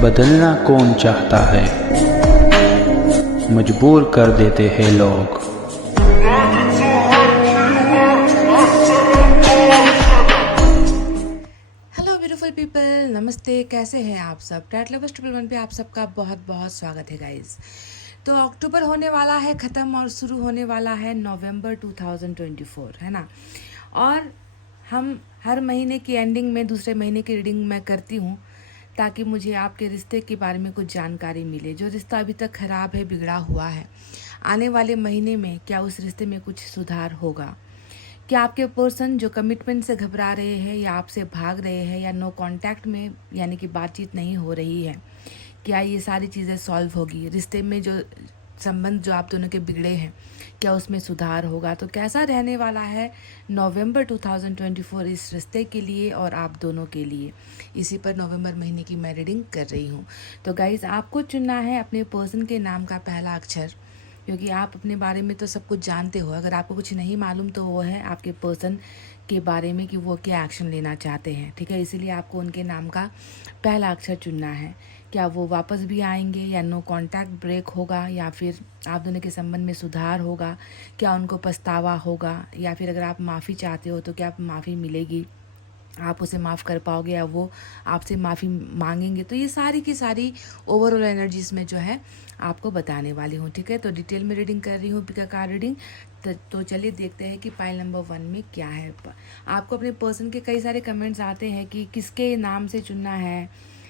बदलना कौन चाहता है, मजबूर कर देते हैं लोग। हेलो ब्यूटीफुल पीपल, नमस्ते। कैसे हैं आप सब? टैट लवर्स 111 पे आप सबका बहुत बहुत स्वागत है गाइस। तो अक्टूबर होने वाला है ख़त्म और शुरू होने वाला है नवंबर 2024, है ना। और हम हर महीने की एंडिंग में दूसरे महीने की रीडिंग मैं करती हूँ ताकि मुझे आपके रिश्ते के बारे में कुछ जानकारी मिले। जो रिश्ता अभी तक ख़राब है, बिगड़ा हुआ है, आने वाले महीने में क्या उस रिश्ते में कुछ सुधार होगा? क्या आपके पर्सन जो कमिटमेंट से घबरा रहे हैं या आपसे भाग रहे हैं या नो कांटेक्ट में यानी कि बातचीत नहीं हो रही है, क्या ये सारी चीज़ें सॉल्व होगी? रिश्ते में जो संबंध जो आप दोनों के बिगड़े हैं, क्या उसमें सुधार होगा? तो कैसा रहने वाला है नवंबर 2024 इस रिश्ते के लिए और आप दोनों के लिए? इसी पर नवंबर महीने की मैं रीडिंग कर रही हूँ। तो गाइज़, आपको चुनना है अपने पर्सन के नाम का पहला अक्षर, क्योंकि आप अपने बारे में तो सब कुछ जानते हो। अगर आपको कुछ नहीं मालूम तो वो है आपके पर्सन के बारे में कि वो क्या एक्शन लेना चाहते हैं, ठीक है। इसीलिए आपको उनके नाम का पहला अक्षर चुनना है। क्या वो वापस भी आएंगे या नो कांटेक्ट ब्रेक होगा, या फिर आप दोनों के संबंध में सुधार होगा? क्या उनको पछतावा होगा, या फिर अगर आप माफ़ी चाहते हो तो क्या माफ़ी मिलेगी, आप उसे माफ़ कर पाओगे या वो आपसे माफ़ी मांगेंगे? तो ये सारी की सारी ओवरऑल एनर्जीज में जो है आपको बताने वाली हूँ, ठीक है। तो डिटेल में रीडिंग कर रही हूँ, पिका कार्ड रीडिंग। तो चलिए देखते हैं कि पाइल नंबर 1 में क्या है। आपको अपने पर्सन के कई सारे कमेंट्स आते हैं कि किसके नाम से चुनना है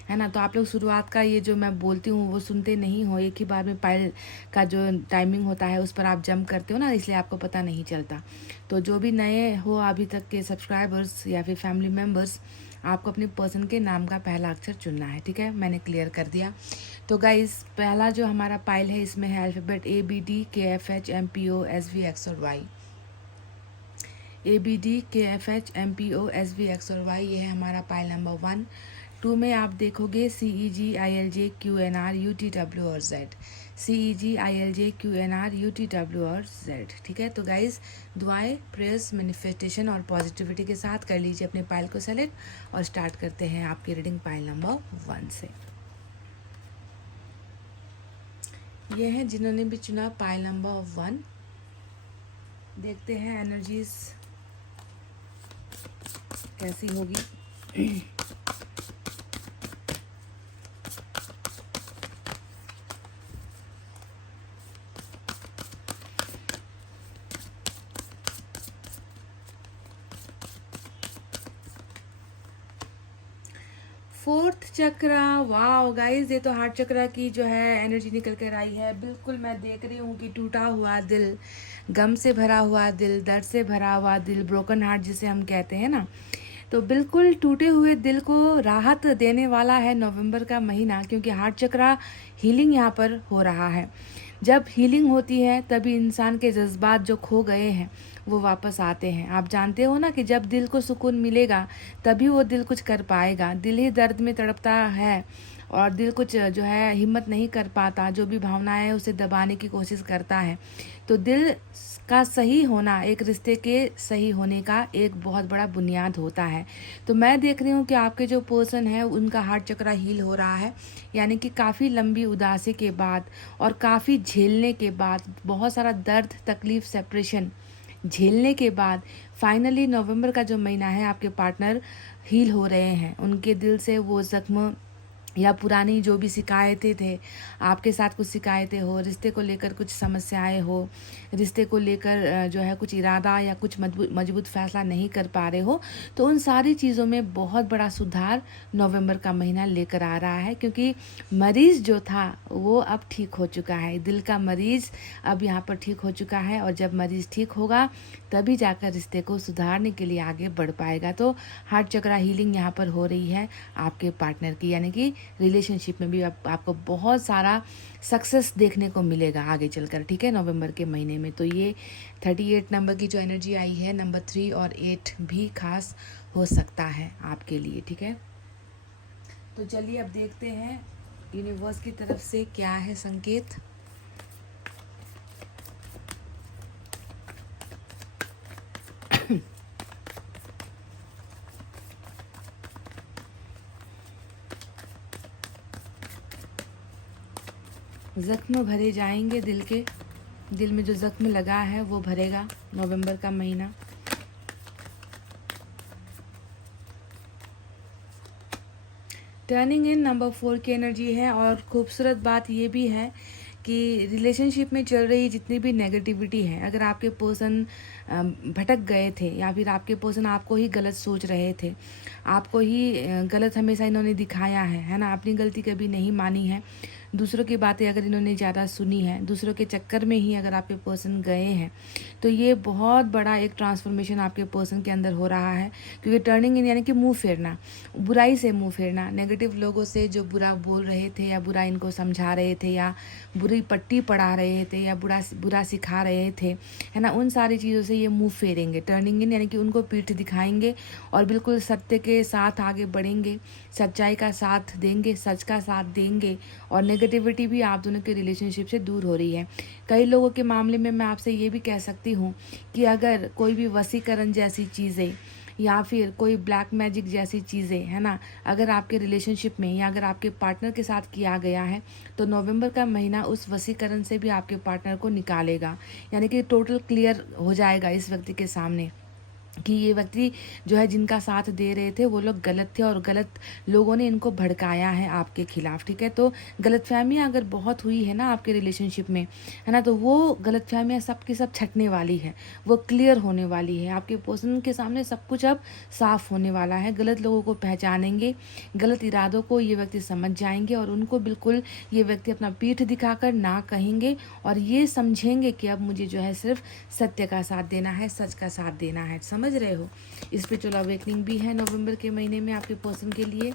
ना। तो आप लोग शुरुआत का ये जो मैं बोलती हूँ वो सुनते नहीं हो, एक ही बार में पाइल का जो टाइमिंग होता है उस पर आप जंप करते हो ना, इसलिए आपको पता नहीं चलता। तो जो भी नए हो अभी तक के सब्सक्राइबर्स या फिर फैमिली मेम्बर्स, आपको अपने पर्सन के नाम का पहला अक्षर चुनना है, ठीक है। मैंने क्लियर कर दिया। तो गाइस, पहला जो हमारा पाइल है इसमें है alphabet ABDKFHMPOSVXOR Y। ABDKFHMPOSVXOR Y, ये है हमारा पाइल नंबर 1। 2 में आप देखोगे CEGILJQNRUTW और Z। CEGILJQNRUTW और Z, ठीक है। तो गाइज, दुआएं, प्रेयर्स, मैनिफेस्टेशन और पॉजिटिविटी के साथ कर लीजिए अपने पाइल को सेलेक्ट और स्टार्ट करते हैं आपकी रीडिंग पाइल नंबर 1 से। ये है जिन्होंने भी चुना पाइल नंबर 1। देखते हैं एनर्जीज कैसी होगी। फोर्थ चक्र, वाओ गाइस, ये तो हार्ट चक्र की जो है एनर्जी निकल कर आई है। बिल्कुल मैं देख रही हूँ कि टूटा हुआ दिल, गम से भरा हुआ दिल, दर्द से भरा हुआ दिल, ब्रोकन हार्ट जिसे हम कहते हैं ना। तो बिल्कुल टूटे हुए दिल को राहत देने वाला है नवंबर का महीना, क्योंकि हार्ट चक्र हीलिंग यहाँ पर हो रहा है। जब हीलिंग होती है तभी इंसान के जज्बात जो खो गए हैं वो वापस आते हैं। आप जानते हो ना कि जब दिल को सुकून मिलेगा तभी वो दिल कुछ कर पाएगा। दिल ही दर्द में तड़पता है और दिल कुछ जो है हिम्मत नहीं कर पाता, जो भी भावनाएं है उसे दबाने की कोशिश करता है। तो दिल का सही होना एक रिश्ते के सही होने का एक बहुत बड़ा बुनियाद होता है। तो मैं देख रही हूँ कि आपके जो पर्सन है उनका हार्ट चक्र हील हो रहा है, यानी कि काफ़ी लंबी उदासी के बाद और काफ़ी झेलने के बाद, बहुत सारा दर्द, तकलीफ, सेपरेशन झेलने के बाद फाइनली नवंबर का जो महीना है आपके पार्टनर हील हो रहे हैं। उनके दिल से वो जख्म या पुरानी जो भी शिकायतें थे, आपके साथ कुछ शिकायतें हो, रिश्ते को लेकर कुछ समस्याएं हो, रिश्ते को लेकर जो है कुछ इरादा या कुछ मजबूत फैसला नहीं कर पा रहे हो, तो उन सारी चीज़ों में बहुत बड़ा सुधार नवंबर का महीना लेकर आ रहा है। क्योंकि मरीज़ जो था वो अब ठीक हो चुका है, दिल का मरीज़ अब यहाँ पर ठीक हो चुका है। और जब मरीज़ ठीक होगा तभी जाकर रिश्ते को सुधारने के लिए आगे बढ़ पाएगा। तो हार्ट चक्र हीलिंग यहाँ पर हो रही है आपके पार्टनर की, यानी कि रिलेशनशिप में भी आपको बहुत सारा सक्सेस देखने को मिलेगा आगे चलकर, ठीक है, नवंबर के महीने में। तो ये 38 नंबर की जो एनर्जी आई है, नंबर 3 और 8 भी खास हो सकता है आपके लिए, ठीक है। तो चलिए अब देखते हैं यूनिवर्स की तरफ से क्या है संकेत। ज़ख्म भरे जाएंगे दिल के, दिल में जो ज़ख्म लगा है वो भरेगा नवंबर का महीना। टर्निंग इन नंबर 4 की एनर्जी है। और खूबसूरत बात ये भी है कि रिलेशनशिप में चल रही जितनी भी नेगेटिविटी है, अगर आपके पर्सन भटक गए थे या फिर आपके पर्सन आपको ही गलत सोच रहे थे, आपको ही गलत हमेशा इन्होंने दिखाया है ना, अपनी गलती कभी नहीं मानी है, दूसरों की बातें अगर इन्होंने ज़्यादा सुनी है, दूसरों के चक्कर में ही अगर आपके पर्सन गए हैं, तो ये बहुत बड़ा एक ट्रांसफॉर्मेशन आपके पर्सन के अंदर हो रहा है। क्योंकि टर्निंग इन यानी कि मुंह फेरना, बुराई से मुंह फेरना, नेगेटिव लोगों से जो बुरा बोल रहे थे या बुरा इनको समझा रहे थे या बुरी पट्टी पढ़ा रहे थे या बुरा सिखा रहे थे, है ना, उन सारी चीज़ों से ये मुंह फेरेंगे। टर्निंग इन यानी कि उनको पीठ दिखाएंगे और बिल्कुल सत्य के साथ आगे बढ़ेंगे, सच्चाई का साथ देंगे, सच का साथ देंगे, और नेगेटिविटी भी आप दोनों के रिलेशनशिप से दूर हो रही है। कई लोगों के मामले में मैं आपसे ये भी कह सकती हूँ कि अगर कोई भी वशीकरण जैसी चीज़ें या फिर कोई ब्लैक मैजिक जैसी चीज़ें, है ना, अगर आपके रिलेशनशिप में या अगर आपके पार्टनर के साथ किया गया है, तो नवंबर का महीना उस वशीकरण से भी आपके पार्टनर को निकालेगा। यानी कि टोटल क्लियर हो जाएगा इस व्यक्ति के सामने कि ये व्यक्ति जो है जिनका साथ दे रहे थे वो लोग गलत थे और गलत लोगों ने इनको भड़काया है आपके खिलाफ। ठीक है, तो गलतफहमियां अगर बहुत हुई है ना आपके रिलेशनशिप में, है ना, तो वो गलतफहमियां सब की सब छटने वाली है, वो क्लियर होने वाली है। आपके पर्सन के सामने सब कुछ अब साफ होने वाला है। गलत लोगों को पहचानेंगे, गलत इरादों को ये व्यक्ति समझ जाएंगे और उनको बिल्कुल ये व्यक्ति अपना पीठ दिखाकर ना कहेंगे और ये समझेंगे कि अब मुझे जो है सिर्फ सत्य का साथ देना है, सच का साथ देना है। समझ रहे हो? स्पिरिचुअल अवेकनिंग भी है नवंबर के महीने में आपके पर्सन के लिए।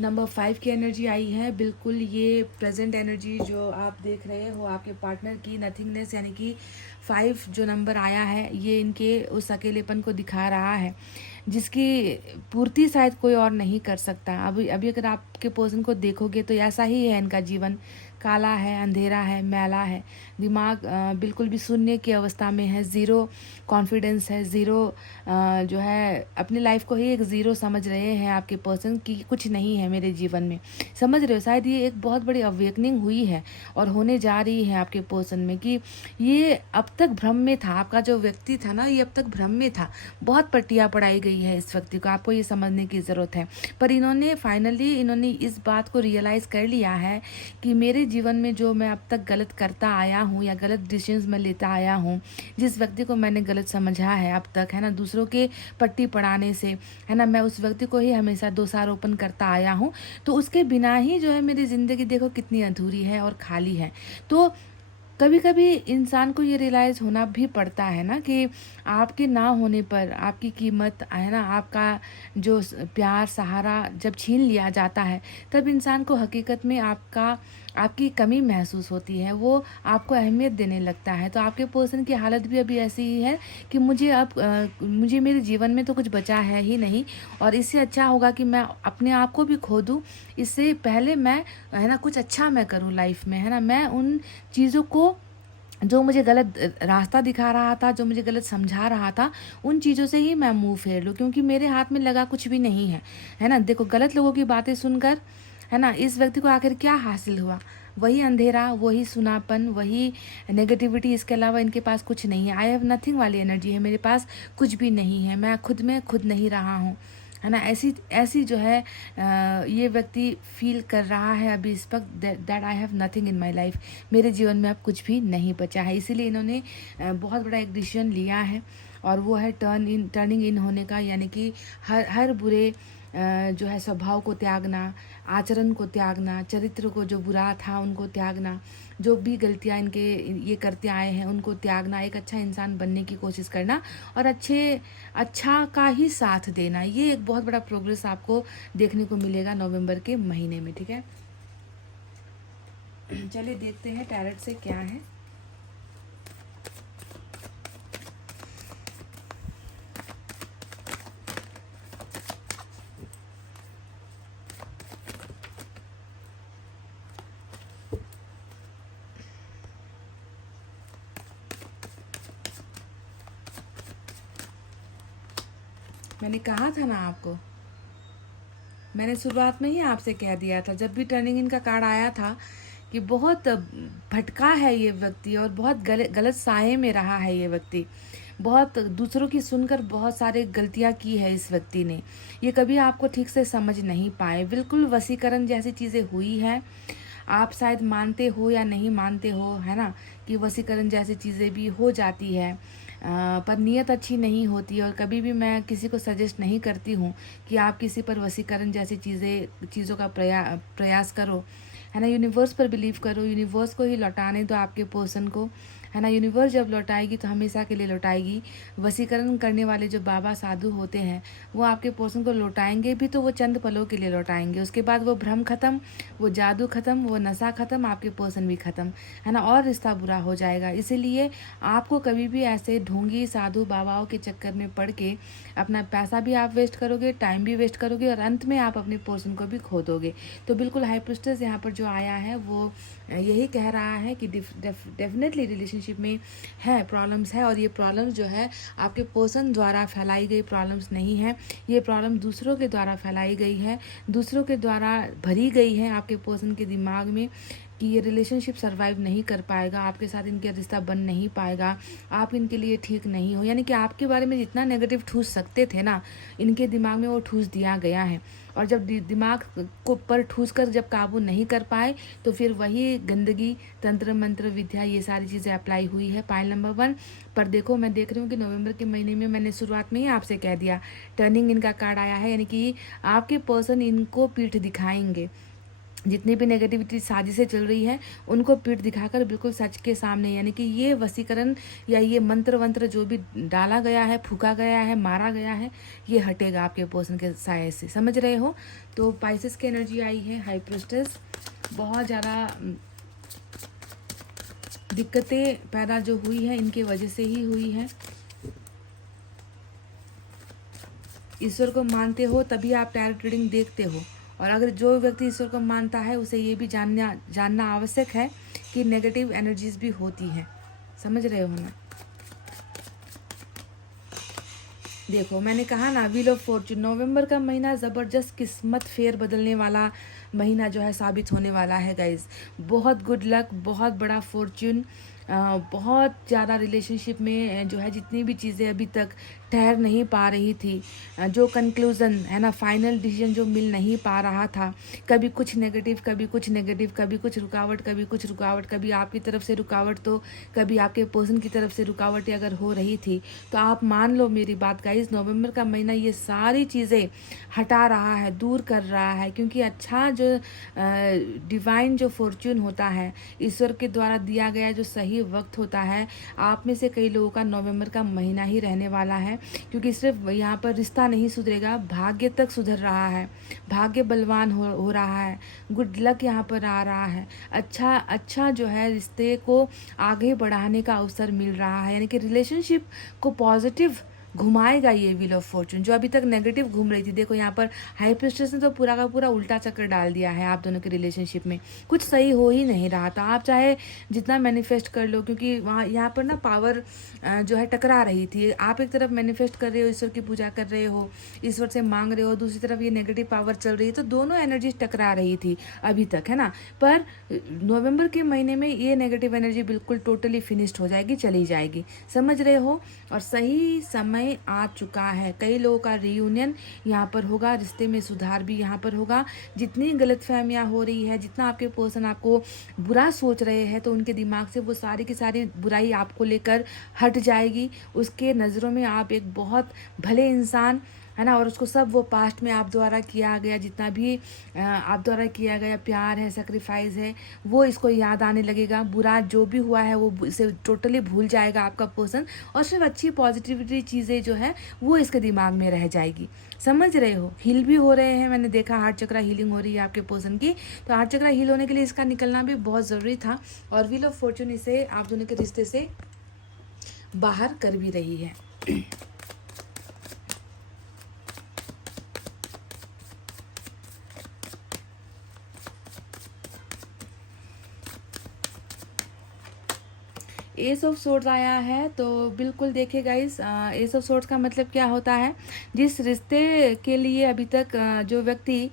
नंबर 5 की एनर्जी आई है। बिल्कुल ये प्रेजेंट एनर्जी जो आप देख रहे हो आपके पार्टनर की, नथिंगनेस, यानी कि 5 जो नंबर आया है ये इनके उस अकेलेपन को दिखा रहा है जिसकी पूर्ति शायद कोई और नहीं कर सकता। अभी अभी अगर आपके पर्सन को देखोगे तो ऐसा ही है इनका जीवन, काला है, अंधेरा है, मैला है, दिमाग बिल्कुल भी शून्य की अवस्था में है, ज़ीरो कॉन्फिडेंस है, ज़ीरो जो है अपनी लाइफ को ही एक ज़ीरो समझ रहे हैं आपके पर्सन की, कुछ नहीं है मेरे जीवन में। समझ रहे हो? शायद ये एक बहुत बड़ी अवेकनिंग हुई है और होने जा रही है आपके पर्सन में कि ये अब तक भ्रम में था। आपका जो व्यक्ति था ना, ये अब तक भ्रम में था। बहुत पट्टियाँ पढ़ाई गई है इस व्यक्ति को, आपको ये समझने की ज़रूरत है। पर इन्होंने इन्होंने इस बात को रियलाइज़ कर लिया है कि मेरे जीवन में जो मैं अब तक गलत करता आया हूँ या गलत डिसीजंस में लेता आया हूँ, जिस व्यक्ति को मैंने गलत समझा है अब तक, है ना, दूसरों के पट्टी पढ़ाने से, है ना, मैं उस व्यक्ति को ही हमेशा दोषारोपण करता आया हूँ, तो उसके बिना ही जो है मेरी ज़िंदगी देखो कितनी अधूरी है और खाली है। तो कभी कभी इंसान को ये रियलाइज़ होना भी पड़ता है ना कि आपके ना होने पर आपकी कीमत, है ना, आपका जो प्यार सहारा जब छीन लिया जाता है, तब इंसान को हकीकत में आपकी कमी महसूस होती है, वो आपको अहमियत देने लगता है। तो आपके पर्सन की हालत भी अभी ऐसी ही है कि मुझे मेरे जीवन में तो कुछ बचा है ही नहीं और इससे अच्छा होगा कि मैं अपने आप को भी खो दूँ, इससे पहले मैं, है ना, कुछ अच्छा मैं करूँ लाइफ में, है ना, मैं उन चीज़ों को जो मुझे गलत रास्ता दिखा रहा था, जो मुझे गलत समझा रहा था, उन चीज़ों से ही मैं मुंह फेर लूँ, क्योंकि मेरे हाथ में लगा कुछ भी नहीं है ना। देखो, गलत लोगों की बातें सुनकर, है ना, इस व्यक्ति को आखिर क्या हासिल हुआ? वही अंधेरा, वही सुनापन, वही नेगेटिविटी, इसके अलावा इनके पास कुछ नहीं है। आई हैव नथिंग वाली एनर्जी है, मेरे पास कुछ भी नहीं है, मैं खुद में खुद नहीं रहा हूँ, है ना। ऐसी ऐसी जो है ये व्यक्ति फील कर रहा है अभी इस वक्त, that I have nothing in my life, मेरे जीवन में अब कुछ भी नहीं बचा है। इसीलिए इन्होंने बहुत बड़ा एक डिसीजन लिया है और वो है टर्निंग इन होने का, यानी कि हर बुरे जो है स्वभाव को त्यागना, आचरण को त्यागना, चरित्र को जो बुरा था उनको त्यागना, जो भी गलतियाँ इनके ये करते आए हैं उनको त्यागना, एक अच्छा इंसान बनने की कोशिश करना और अच्छा का ही साथ देना। ये एक बहुत बड़ा प्रोग्रेस आपको देखने को मिलेगा नवंबर के महीने में। ठीक है, चलिए देखते हैं टैरेट से क्या है। मैंने कहा था ना आपको, मैंने शुरुआत में ही आपसे कह दिया था, जब भी टर्निंग इन का कार्ड आया था, कि बहुत भटका है ये व्यक्ति और बहुत गलत साये में रहा है ये व्यक्ति। बहुत दूसरों की सुनकर बहुत सारे गलतियां की है इस व्यक्ति ने। ये कभी आपको ठीक से समझ नहीं पाए। बिल्कुल वशीकरण जैसी चीज़ें हुई है। आप शायद मानते हो या नहीं मानते हो, है ना, कि वशीकरण जैसी चीज़ें भी हो जाती है, पर नीयत अच्छी नहीं होती। और कभी भी मैं किसी को सजेस्ट नहीं करती हूँ कि आप किसी पर वशीकरण जैसी चीज़ों का प्रयास करो, है ना। यूनिवर्स पर बिलीव करो, यूनिवर्स को ही लौटाने दो आपके पर्सन को, है ना। यूनिवर्स जब लौटाएगी तो हमेशा के लिए लौटाएगी। वशीकरण करने वाले जो बाबा साधु होते हैं वो आपके पर्सन को लौटाएंगे भी, तो वो चंद पलों के लिए लौटाएंगे। उसके बाद वो भ्रम खत्म, वो जादू खत्म, वो नशा खत्म, आपके पर्सन भी खत्म, है ना, और रिश्ता बुरा हो जाएगा। इसीलिए आपको कभी भी ऐसे ढोंगी साधु बाबाओं के चक्कर में पड़ के अपना पैसा भी आप वेस्ट करोगे, टाइम भी वेस्ट करोगे, और अंत में आप अपने पर्सन को भी खो दोगे। तो बिल्कुल हाई प्रीस्टेस यहाँ पर जो आया है वो यही कह रहा है कि डेफिनेटली रिलेशनशिप में है प्रॉब्लम्स है, और ये प्रॉब्लम्स जो है आपके पर्सन द्वारा फैलाई गई प्रॉब्लम्स नहीं है। ये प्रॉब्लम दूसरों के द्वारा फैलाई गई है, दूसरों के द्वारा भरी गई है आपके पर्सन के दिमाग में, कि ये रिलेशनशिप सर्वाइव नहीं कर पाएगा, आपके साथ इनका रिश्ता बन नहीं पाएगा, आप इनके लिए ठीक नहीं हो। यानी कि आपके बारे में जितना नेगेटिव ठूस सकते थे ना, इनके दिमाग में वो ठूस दिया गया है। और जब दिमाग को पर ठूस कर जब काबू नहीं कर पाए, तो फिर वही गंदगी, तंत्र मंत्र विद्या, ये सारी चीज़ें अप्लाई हुई है। पाइल नंबर 1 पर देखो, मैं देख रही हूँ कि नवंबर के महीने में, मैंने शुरुआत में ही आपसे कह दिया, टर्निंग इनका कार्ड आया है। यानी कि आपके पर्सन इनको पीठ दिखाएंगे। जितनी भी नेगेटिविटी साजिशें चल रही है उनको पीठ दिखाकर बिल्कुल सच के सामने, यानी कि ये वशीकरण या ये मंत्र वंत्र जो भी डाला गया है, फूका गया है, मारा गया है, ये हटेगा आपके पर्सन के साये से। समझ रहे हो। तो पाइसेस की एनर्जी आई है, हाई प्रीस्टेस। बहुत ज़्यादा दिक्कतें पैदा जो हुई है इनके वजह से ही हुई है। ईश्वर को मानते हो तभी आप टैरोट रीडिंग देखते हो, और अगर जो व्यक्ति ईश्वर को मानता है उसे ये भी जानना आवश्यक है कि नेगेटिव एनर्जीज भी होती हैं। समझ रहे हो ना। देखो, मैंने कहा ना, व्हील ऑफ फॉर्चून, नवंबर का महीना ज़बरदस्त किस्मत फेर बदलने वाला महीना जो है साबित होने वाला है गाइज। बहुत गुड लक, बहुत बड़ा फॉर्चून, बहुत ज़्यादा रिलेशनशिप में जो है जितनी भी चीज़ें अभी तक ठहर नहीं पा रही थी, जो कंक्लूज़न है ना, फाइनल डिसीजन जो मिल नहीं पा रहा था, कभी कुछ नेगेटिव, कभी कुछ नेगेटिव, कभी कुछ रुकावट, कभी कुछ रुकावट, कभी आपकी तरफ से रुकावट तो कभी आपके पर्सन की तरफ से रुकावटें अगर हो रही थी, तो आप मान लो मेरी बात गाइस, नवंबर का महीना ये सारी चीज़ें हटा रहा है, दूर कर रहा है। क्योंकि अच्छा जो डिवाइन जो फॉर्चून होता है, ईश्वर के द्वारा दिया गया जो सही वक्त होता है, आप में से कई लोगों का नवंबर का महीना ही रहने वाला है। क्योंकि सिर्फ यहाँ पर रिश्ता नहीं सुधरेगा, भाग्य तक सुधर रहा है, भाग्य बलवान हो रहा है, गुड लक यहाँ पर आ रहा है, अच्छा जो है रिश्ते को आगे बढ़ाने का अवसर मिल रहा है। यानी कि रिलेशनशिप को पॉजिटिव घुमाएगा ये व्हील ऑफ फॉर्चून, जो अभी तक नेगेटिव घूम रही थी। देखो यहाँ पर हाई प्रीस्टेस ने तो पूरा का पूरा उल्टा चक्कर डाल दिया है आप दोनों के रिलेशनशिप में, कुछ सही हो ही नहीं रहा था। आप चाहे जितना मैनिफेस्ट कर लो, क्योंकि वहाँ यहाँ पर ना पावर जो है टकरा रही थी। आप एक तरफ मैनिफेस्ट कर रहे हो, ईश्वर की पूजा कर रहे हो, ईश्वर से मांग रहे हो, दूसरी तरफ ये नेगेटिव पावर चल रही है, तो दोनों एनर्जीज टकरा रही थी अभी तक, है ना। पर नवंबर के महीने में ये नेगेटिव एनर्जी बिल्कुल टोटली फिनिश्ड हो जाएगी, चली जाएगी। समझ रहे हो। और सही समय आ चुका है, कई लोगों का रियूनियन यहाँ पर होगा, रिश्ते में सुधार भी यहाँ पर होगा। जितनी गलतफहमियाँ हो रही है, जितना आपके पर्सन आपको बुरा सोच रहे हैं, तो उनके दिमाग से वो सारी की सारी बुराई आपको लेकर हट जाएगी। उसके नज़रों में आप एक बहुत भले इंसान, है ना। और उसको सब वो पास्ट में आप द्वारा किया गया, जितना भी आप द्वारा किया गया प्यार है, सेक्रीफाइस है, वो इसको याद आने लगेगा। बुरा जो भी हुआ है वो इसे टोटली भूल जाएगा आपका पर्सन, और सिर्फ अच्छी पॉजिटिविटी चीज़ें जो है वो इसके दिमाग में रह जाएगी। समझ रहे हो। हील भी हो रहे हैं, मैंने देखा हार्ट चक्रा हीलिंग हो रही है आपके पर्सन की। तो हार्ट चक्रा हील होने के लिए इसका निकलना भी बहुत ज़रूरी था, और व्हील ऑफ फॉर्चून इसे आप दोनों के रिश्ते से बाहर कर भी रही है। एस ऑफ सोर्ड्स आया है। तो बिल्कुल देखिए गाइस, एस ऑफ सोर्ड्स का मतलब क्या होता है, जिस रिश्ते के लिए अभी तक जो व्यक्ति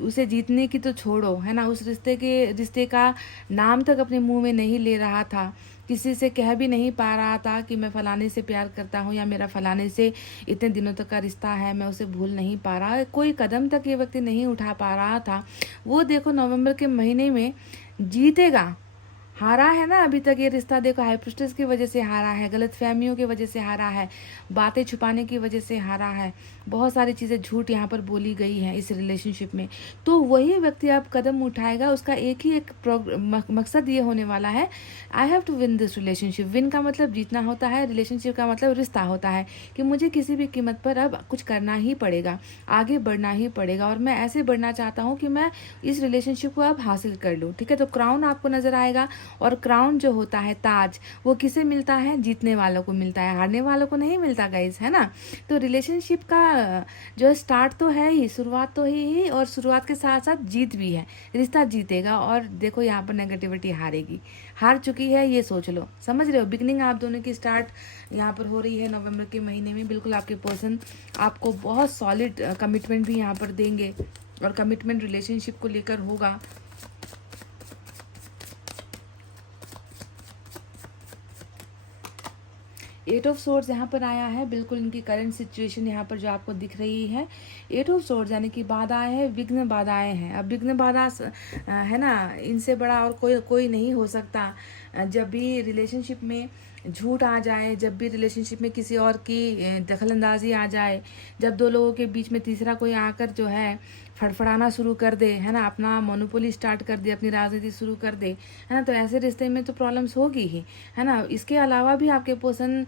उसे जीतने की तो छोड़ो, है ना, उस रिश्ते का नाम तक अपने मुंह में नहीं ले रहा था, किसी से कह भी नहीं पा रहा था कि मैं फलाने से प्यार करता हूँ या मेरा फलाने से इतने दिनों तक का रिश्ता है, मैं उसे भूल नहीं पा रहा, कोई कदम तक ये व्यक्ति नहीं उठा पा रहा था, वो देखो नवंबर के महीने में जीतेगा। हारा है ना अभी तक ये रिश्ता, देखो हाइपोस्टेस की वजह से हारा है, गलत फहमियों की वजह से हारा है, बातें छुपाने की वजह से हारा है, बहुत सारी चीज़ें झूठ यहाँ पर बोली गई हैं इस रिलेशनशिप में। तो वही व्यक्ति अब कदम उठाएगा, उसका एक मकसद ये होने वाला है, I have to win this relationship. Win का मतलब जीतना होता है, रिलेशनशिप का मतलब रिश्ता होता है कि मुझे किसी भी कीमत पर अब कुछ करना ही पड़ेगा, आगे बढ़ना ही पड़ेगा, और मैं ऐसे बढ़ना चाहता हूँ कि मैं इस रिलेशनशिप को अब हासिल कर लूँ। ठीक है, तो क्राउन आपको नजर आएगा, और क्राउन जो होता है, ताज, वो किसे मिलता है, जीतने वालों को मिलता है, हारने वालों को नहीं मिलता गाइस, है ना। तो रिलेशनशिप का जो स्टार्ट तो है ही, शुरुआत तो ही, और शुरुआत के साथ साथ जीत भी है, रिश्ता जीतेगा। और देखो यहाँ पर नेगेटिविटी हारेगी, हार चुकी है, ये सोच लो, समझ रहे हो। बिगनिंग आप दोनों की स्टार्ट यहाँ पर हो रही है नवंबर के महीने में। बिल्कुल आपके पर्सन आपको बहुत सॉलिड कमिटमेंट भी यहाँ पर देंगे, और कमिटमेंट रिलेशनशिप को लेकर होगा। एट ऑफ सोर्ड्स यहाँ पर आया है, बिल्कुल इनकी करंट सिचुएशन यहाँ पर जो आपको दिख रही है, एट ऑफ सोर्ड्स यानी कि बाधाएं हैं, विघ्न बाधाएं हैं। अब विघ्न बाधा है ना, इनसे बड़ा और कोई नहीं हो सकता। जब भी रिलेशनशिप में झूठ आ जाए, जब भी रिलेशनशिप में किसी और की दखलंदाजी आ जाए, जब दो लोगों के बीच में तीसरा कोई आकर जो है फड़फड़ाना शुरू कर दे, है ना, अपना मोनोपोली स्टार्ट कर दे, अपनी राजनीति शुरू कर दे, है ना, तो ऐसे रिश्ते में तो प्रॉब्लम्स होगी ही, है ना। इसके अलावा भी आपके पर्सन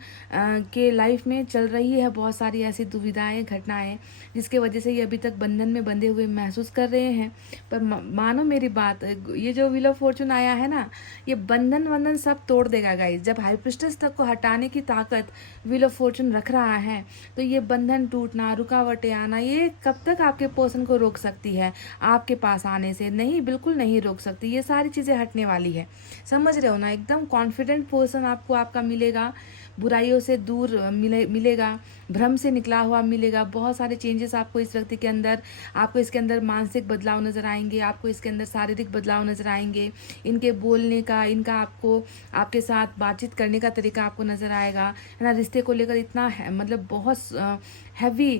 के लाइफ में चल रही है बहुत सारी ऐसी दुविधाएं, घटनाएं, जिसके वजह से ये अभी तक बंधन में बंधे हुए महसूस कर रहे हैं। पर मानो मेरी बात, ये जो व्हील ऑफ फॉर्चून आया है ना, ये बंधन सब तोड़ देगा गाइस। जब हाइपोस्टेस तक को हटाने की ताकत व्हील ऑफ फॉर्चून रख रहा है, तो ये बंधन टूटना, रुकावटें आना, ये कब तक आपके पर्सन को रोक सकती है आपके पास आने से? नहीं, बिल्कुल नहीं रोक सकती। ये सारी चीज़ें हटने वाली है, समझ रहे हो ना। एकदम कॉन्फिडेंट पर्सन आपको आपका मिलेगा, बुराइयों से दूर मिलेगा, भ्रम से निकला हुआ मिलेगा। बहुत सारे चेंजेस आपको इस व्यक्ति के अंदर, आपको इसके अंदर मानसिक बदलाव नजर आएंगे, आपको इसके अंदर शारीरिक बदलाव नजर आएंगे, इनके बोलने का, इनका आपको आपके साथ बातचीत करने का तरीका आपको नजर आएगा, है ना। रिश्ते को लेकर इतना मतलब बहुत हैवी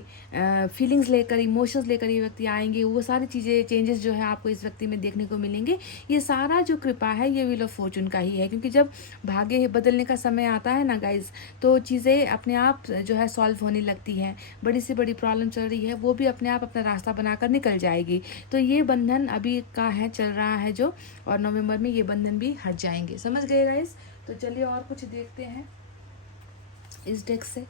फीलिंग्स लेकर, इमोशंस लेकर ये व्यक्ति आएंगे। वो सारी चीज़ें, चेंजेस जो है आपको इस व्यक्ति में देखने को मिलेंगे। ये सारा जो कृपा है ये व्हील ऑफ फॉर्चून का ही है, क्योंकि जब भाग्य बदलने का समय आता है ना गाइज, तो चीज़ें अपने आप जो है सॉल्व होने लगती हैं। बड़ी से बड़ी प्रॉब्लम चल रही है, वो भी अपने आप अपना रास्ता बनाकर निकल जाएगी। तो ये बंधन अभी का है, चल रहा है जो, और नवंबर में ये बंधन भी हट जाएंगे, समझ गए गाइज। तो चलिए और कुछ देखते हैं इस डेक से।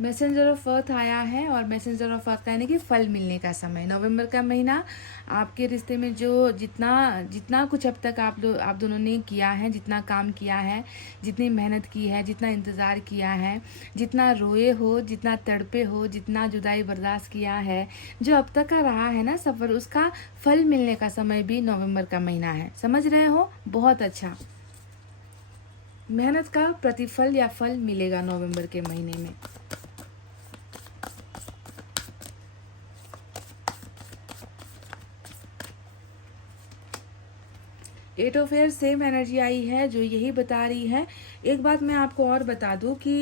मैसेंजर ऑफ अर्थ आया है, और मैसेंजर ऑफ अर्थ यानी कि फल मिलने का समय। नवंबर का महीना आपके रिश्ते में जो जितना कुछ अब तक आप दोनों ने किया है, जितना काम किया है, जितनी मेहनत की है, जितना इंतज़ार किया है, जितना रोए हो, जितना तड़पे हो, जितना जुदाई बर्दाश्त किया है, जो अब तक का रहा है ना सफ़र, उसका फल मिलने का समय भी नवंबर का महीना है, समझ रहे हो। बहुत अच्छा, मेहनत का प्रतिफल या फल मिलेगा नवंबर के महीने में। Eight of air same energy आई है, जो यही बता रही है। एक बात मैं आपको और बता दूं कि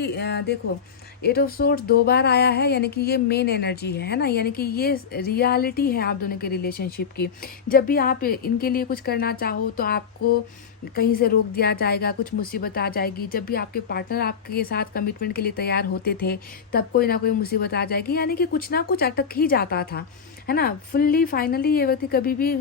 देखो, एट ऑफ सोर्ड्स 2 बार आया है, यानी कि ये मेन एनर्जी है ना, यानी कि ये रियलिटी है आप दोनों के रिलेशनशिप की। जब भी आप इनके लिए कुछ करना चाहो तो आपको कहीं से रोक दिया जाएगा, कुछ मुसीबत आ जाएगी। जब भी आपके पार्टनर आपके साथ कमिटमेंट के लिए तैयार होते थे, तब कोई ना कोई मुसीबत आ जाएगी, यानी कि कुछ ना कुछ अटक ही जाता था, है ना। फुल्ली फाइनली ये व्यक्ति कभी भी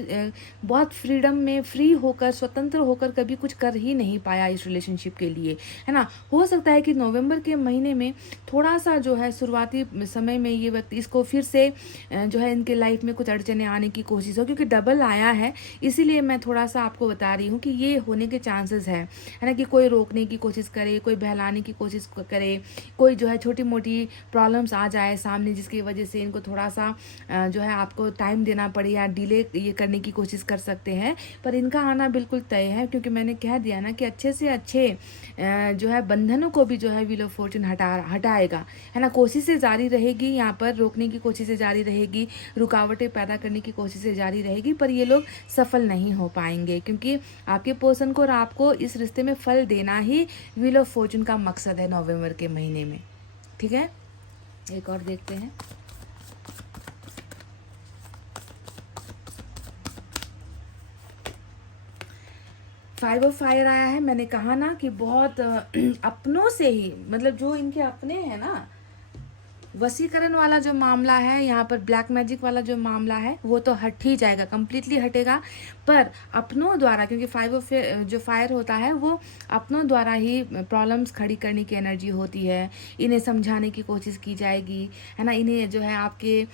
बहुत फ्रीडम में, फ्री होकर, स्वतंत्र होकर कभी कुछ कर ही नहीं पाया इस रिलेशनशिप के लिए, है ना। हो सकता है कि नवंबर के महीने में थोड़ा सा जो है शुरुआती समय में ये व्यक्ति, इसको फिर से जो है इनके लाइफ में कुछ अड़चने आने की कोशिश हो, क्योंकि डबल आया है, इसीलिए मैं थोड़ा सा आपको बता रही हूँ कि ये होने के चांसेस है ना, कि कोई रोकने की कोशिश करे, कोई बहलाने की कोशिश करे, कोई जो है छोटी मोटी प्रॉब्लम्स आ जाए सामने जिसकी वजह से इनको थोड़ा सा जो है आपको टाइम देना पड़े या डिले ये करने की कोशिश कर सकते हैं। पर इनका आना बिल्कुल तय है, क्योंकि मैंने कह दिया ना कि अच्छे से अच्छे जो है बंधनों को भी जो है व्हील ऑफ फॉर्चून हटाएगा, है ना। कोशिशें जारी रहेगी, यहाँ पर रोकने की कोशिशें जारी रहेगी, रुकावटें पैदा करने की कोशिशें जारी रहेगी, पर ये लोग सफल नहीं हो पाएंगे, क्योंकि आपके पर्सन को और आपको इस रिश्ते में फल देना ही व्हील ऑफ फॉर्चून का मकसद है नवंबर के महीने में। ठीक है, एक और देखते हैं। फाइव ऑफ फायर आया है। मैंने कहा ना कि बहुत अपनों से ही, मतलब जो इनके अपने हैं ना, वशीकरण वाला जो मामला है, यहाँ पर ब्लैक मैजिक वाला जो मामला है वो तो हट ही जाएगा, कम्प्लीटली हटेगा। पर अपनों द्वारा, क्योंकि फाइव ऑफ जो फायर होता है वो अपनों द्वारा ही प्रॉब्लम्स खड़ी करने की एनर्जी होती है। इन्हें समझाने की कोशिश की जाएगी, है ना। इन्हें जो है आपके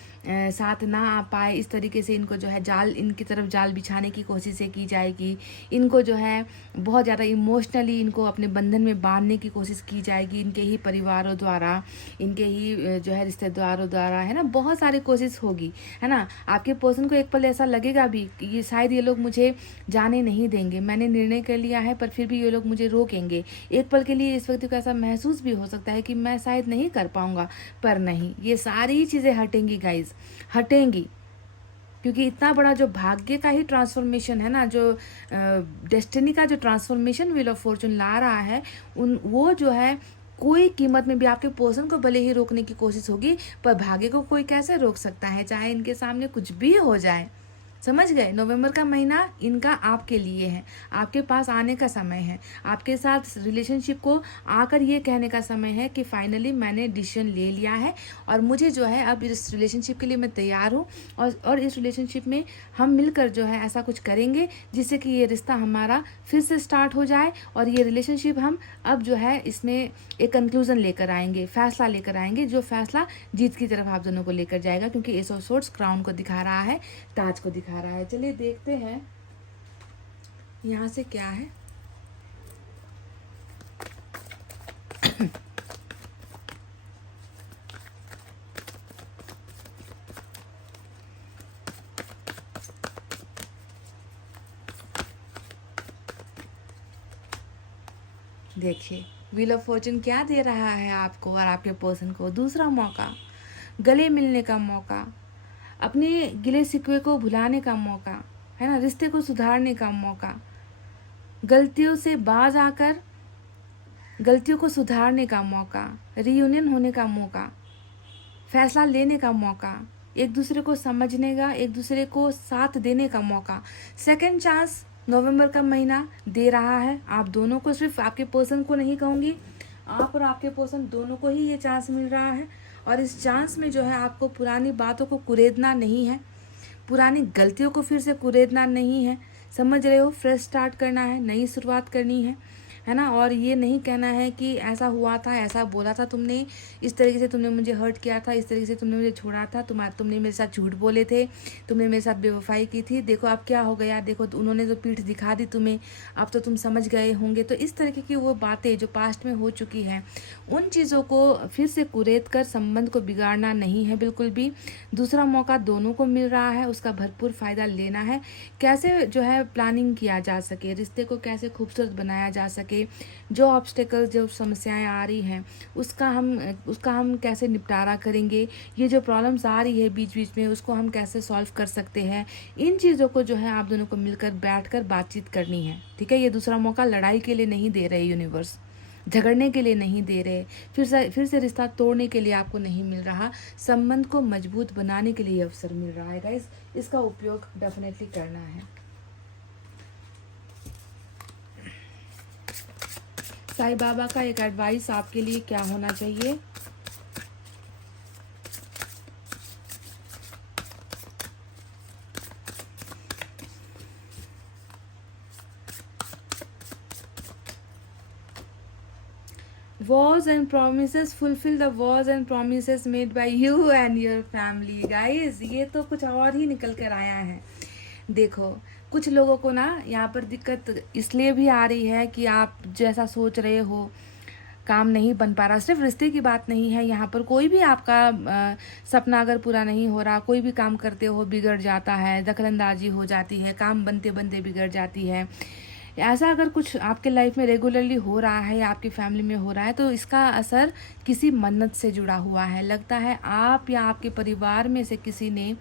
साथ ना आ पाए इस तरीके से इनको जो है जाल, इनकी तरफ जाल बिछाने की कोशिशें की जाएगी। इनको जो है बहुत ज़्यादा इमोशनली इनको अपने बंधन में बांधने की कोशिश की जाएगी, इनके ही परिवारों द्वारा, इनके ही जो है रिश्तेदारों द्वारा, है ना। बहुत सारी कोशिश होगी, है ना। आपके पर्सन को एक पल ऐसा लगेगा भी कि ये शायद ये लोग मुझे जाने नहीं देंगे, मैंने निर्णय कर लिया है पर फिर भी ये लोग मुझे रोकेंगे। एक पल के लिए इस व्यक्ति को ऐसा महसूस भी हो सकता है कि मैं शायद नहीं कर पाऊंगा, पर नहीं, ये सारी चीज़ें हटेंगी गाइज, हटेंगी। क्योंकि इतना बड़ा जो भाग्य का ही ट्रांसफॉर्मेशन है ना, जो डेस्टिनी का जो ट्रांसफॉर्मेशन व्हील ऑफ फॉर्चून ला रहा है, वो जो है कोई कीमत में भी आपके पर्सन को भले ही रोकने की कोशिश होगी, पर भाग्य को कोई कैसे रोक सकता है, चाहे इनके सामने कुछ भी हो जाए। समझ गए। नवंबर का महीना इनका आपके लिए है, आपके पास आने का समय है, आपके साथ रिलेशनशिप को आकर ये कहने का समय है कि फाइनली मैंने डिसीजन ले लिया है और मुझे जो है अब इस रिलेशनशिप के लिए मैं तैयार हूँ। और इस रिलेशनशिप में हम मिलकर जो है ऐसा कुछ करेंगे जिससे कि ये रिश्ता हमारा फिर से स्टार्ट हो जाए और ये रिलेशनशिप हम अब जो है इसमें एक कंक्लूजन लेकर आएंगे, फैसला लेकर आएंगे, जो फैसला जीत की तरफ आप दोनों को लेकर जाएगा। क्योंकि एस ऑफ सोर्ड्स क्राउन को दिखा रहा है, ताज को दिखा रहा है। चलिए देखते हैं यहाँ से क्या है। देखिए व्हील ऑफ फॉर्चून क्या दे रहा है आपको और आपके पर्सन को। दूसरा मौका, गले मिलने का मौका, अपने गिले शिकवे को भुलाने का मौका, है ना, रिश्ते को सुधारने का मौका, गलतियों से बाज आकर गलतियों को सुधारने का मौका, रियूनियन होने का मौका, फैसला लेने का मौका, एक दूसरे को समझने का, एक दूसरे को साथ देने का मौका। सेकंड चांस नवंबर का महीना दे रहा है आप दोनों को, सिर्फ आपके पर्सन को नहीं कहूँगी, आप और आपके पर्सन दोनों को ही ये चांस मिल रहा है। और इस चांस में जो है आपको पुरानी बातों को कुरेदना नहीं है, पुरानी गलतियों को फिर से कुरेदना नहीं है, समझ रहे हो। फ्रेश स्टार्ट करना है, नई शुरुआत करनी है ना। और ये नहीं कहना है कि ऐसा हुआ था, ऐसा बोला था तुमने, इस तरीके से तुमने मुझे हर्ट किया था, इस तरीके से तुमने मुझे छोड़ा था, तुमने मेरे साथ झूठ बोले थे, तुमने मेरे साथ बेवफाई की थी, देखो अब क्या हो गया, देखो तो उन्होंने तो पीठ दिखा दी तुम्हें, अब तो तुम समझ गए होंगे। तो इस तरीके की वो बातें जो पास्ट में हो चुकी हैं, उन चीज़ों को फिर से कुरेद कर संबंध को बिगाड़ना नहीं है बिल्कुल भी। दूसरा मौका दोनों को मिल रहा है, उसका भरपूर फ़ायदा लेना है। कैसे जो है प्लानिंग किया जा सके, रिश्ते को कैसे खूबसूरत बनाया जा सके, जो ऑब्स्टेकल्स, जो समस्याएं आ रही हैं उसका हम कैसे निपटारा करेंगे, ये जो प्रॉब्लम्स आ रही है बीच बीच में उसको हम कैसे सॉल्व कर सकते हैं। इन चीज़ों को जो है आप दोनों को मिलकर बैठकर बातचीत करनी है। ठीक है, ये दूसरा मौका लड़ाई के लिए नहीं दे रहे यूनिवर्स, झगड़ने के लिए नहीं दे रहे, फिर से रिश्ता तोड़ने के लिए आपको नहीं मिल रहा, संबंध को मजबूत बनाने के लिए अवसर मिल रहा है गाइस। इसका उपयोग डेफिनेटली करना है। साईं बाबा का एक एडवाइस आपके लिए क्या होना चाहिए। Vows and promises, fulfill the vows and promises made by you and your family guys। ये तो कुछ और ही निकल कर आया है। देखो कुछ लोगों को ना यहाँ पर दिक्कत इसलिए भी आ रही है कि आप जैसा सोच रहे हो काम नहीं बन पा रहा। सिर्फ रिश्ते की बात नहीं है, यहाँ पर कोई भी आपका सपना अगर पूरा नहीं हो रहा, कोई भी काम करते हो बिगड़ जाता है, दखलंदाजी हो जाती है, काम बनते बनते बिगड़ जाती है। ऐसा अगर कुछ आपके लाइफ में रेगुलरली हो रहा है या आपकी फैमिली में हो रहा है तो इसका असर किसी मन्नत से जुड़ा हुआ है। लगता है आप या आपके परिवार में से किसी ने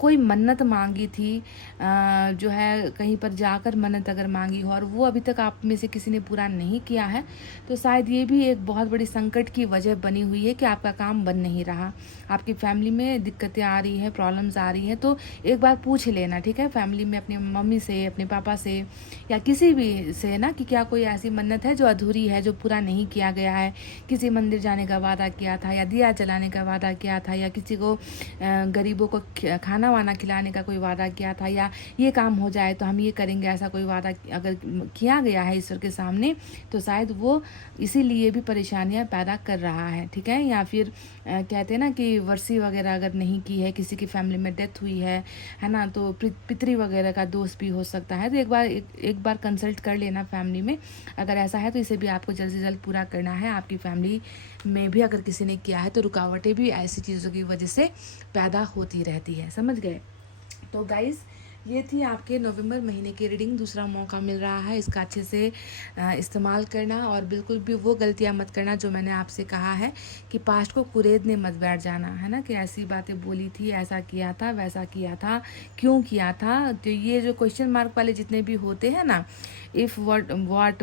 कोई मन्नत मांगी थी, जो है कहीं पर जाकर मन्नत अगर मांगी हो और वो अभी तक आप में से किसी ने पूरा नहीं किया है तो शायद ये भी एक बहुत बड़ी संकट की वजह बनी हुई है कि आपका काम बन नहीं रहा, आपकी फैमिली में दिक्कतें आ रही हैं, प्रॉब्लम्स आ रही हैं। तो एक बार पूछ लेना, ठीक है, फैमिली में अपनी मम्मी से, अपने पापा से या किसी भी से ना कि क्या कोई ऐसी मन्नत है जो अधूरी है, जो पूरा नहीं किया गया है। किसी मंदिर जाने का वादा किया था या दिया जलाने का वादा किया था या किसी को गरीबों को खाना वाना खिलाने का कोई वादा किया था या ये काम हो जाए तो हम ये करेंगे, ऐसा कोई वादा अगर किया गया है ईश्वर के सामने तो शायद वो इसीलिए भी परेशानियां पैदा कर रहा है, ठीक है। या फिर कहते हैं ना कि वर्षी वगैरह अगर नहीं की है, किसी की फैमिली में डेथ हुई है ना, तो पितरी वगैरह का दोष भी हो सकता है। तो एक बार कंसल्ट कर लेना फैमिली में, अगर ऐसा है तो इसे भी आपको जल्द से जल्द पूरा करना है। आपकी फैमिली में भी अगर किसी ने किया है तो रुकावटें भी ऐसी चीज़ों की वजह से पैदा होती रहती है, समझ गए। तो गाइस ये थी आपके नवंबर महीने की रीडिंग। दूसरा मौका मिल रहा है, इसका अच्छे से इस्तेमाल करना और बिल्कुल भी वो गलतियां मत करना जो मैंने आपसे कहा है कि पास्ट को कुरेदने मत बैठ जाना, है ना, कि ऐसी बातें बोली थी, ऐसा किया था, वैसा किया था, क्यों किया था। तो ये जो क्वेश्चन मार्क वाले जितने भी होते हैं ना, इफ़ व्हाट